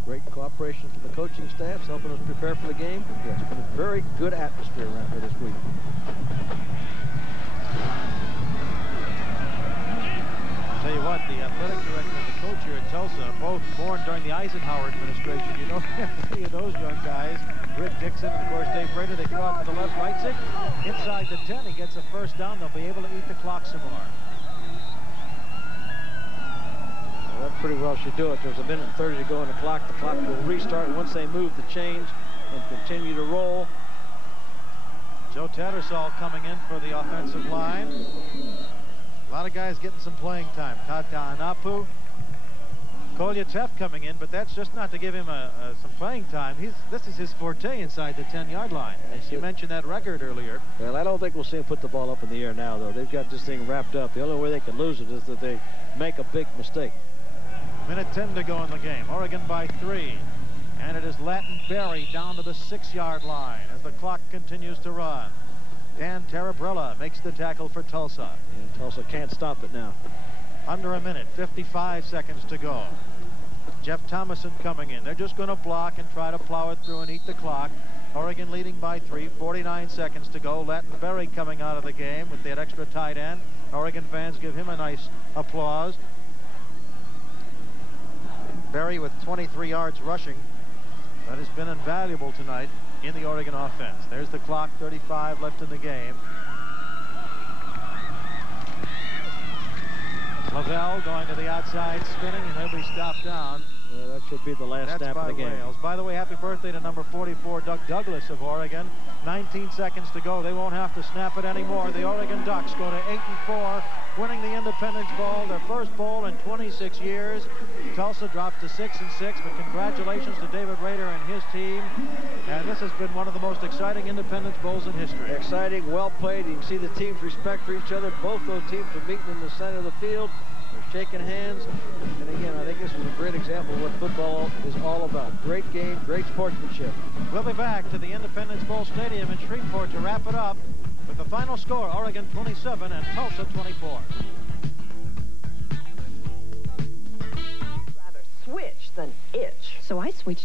Great cooperation from the coaching staffs, helping us prepare for the game. Yeah, it's been a very good atmosphere around here this week. I'll tell you what, the athletic director and the coach here at Tulsa are both born during the Eisenhower administration. You know, any of those young guys, Rick Dixon and, of course, Dave Rader, they throw out to the left, right side. Inside the 10, he gets a first down. They'll be able to eat the clock some more. Well, that pretty well should do it. There's a minute and 30 to go on the clock. The clock will restart once they move the chains and continue to roll. Joe Tattersall coming in for the offensive line. A lot of guys getting some playing time. Tata Anapu. Kolyatef coming in, but that's just not to give him some playing time. This is his forte inside the 10-yard line. As you mentioned that record earlier. Well, I don't think we'll see him put the ball up in the air now, though. They've got this thing wrapped up. The only way they can lose it is that they make a big mistake. Minute 10 to go in the game. Oregon by 3. And it is Latin Berry down to the 6-yard line as the clock continues to run. Dan Tarabrella makes the tackle for Tulsa. And Tulsa can't stop it now. Under a minute, 55 seconds to go. Jeff Thomason coming in. They're just going to block and try to plow it through and eat the clock. Oregon leading by 3, 49 seconds to go. Latin Berry coming out of the game with that extra tight end. Oregon fans give him a nice applause. Berry with 23 yards rushing. That has been invaluable tonight in the Oregon offense. There's the clock, 35 left in the game. Lavelle going to the outside, spinning, and he'll be stopped down. Yeah, that should be the last snap of the game. Wales. By the way, happy birthday to number 44, Doug Douglas of Oregon. 19 seconds to go. They won't have to snap it anymore. The Oregon Ducks go to 8-4, winning the Independence Bowl, their first bowl in 26 years. Tulsa drops to 6-6, but congratulations to David Rader and his team. And this has been one of the most exciting Independence Bowls in history. Exciting, well played. You can see the teams' respect for each other. Both those teams are meeting in the center of the field. They're shaking hands. And again, I think this was a great example of what football is all about. Great game, great sportsmanship. We'll be back to the Independence Bowl Stadium in Shreveport to wrap it up with the final score, Oregon 27 and Tulsa 24. Rather switch than itch. So I switched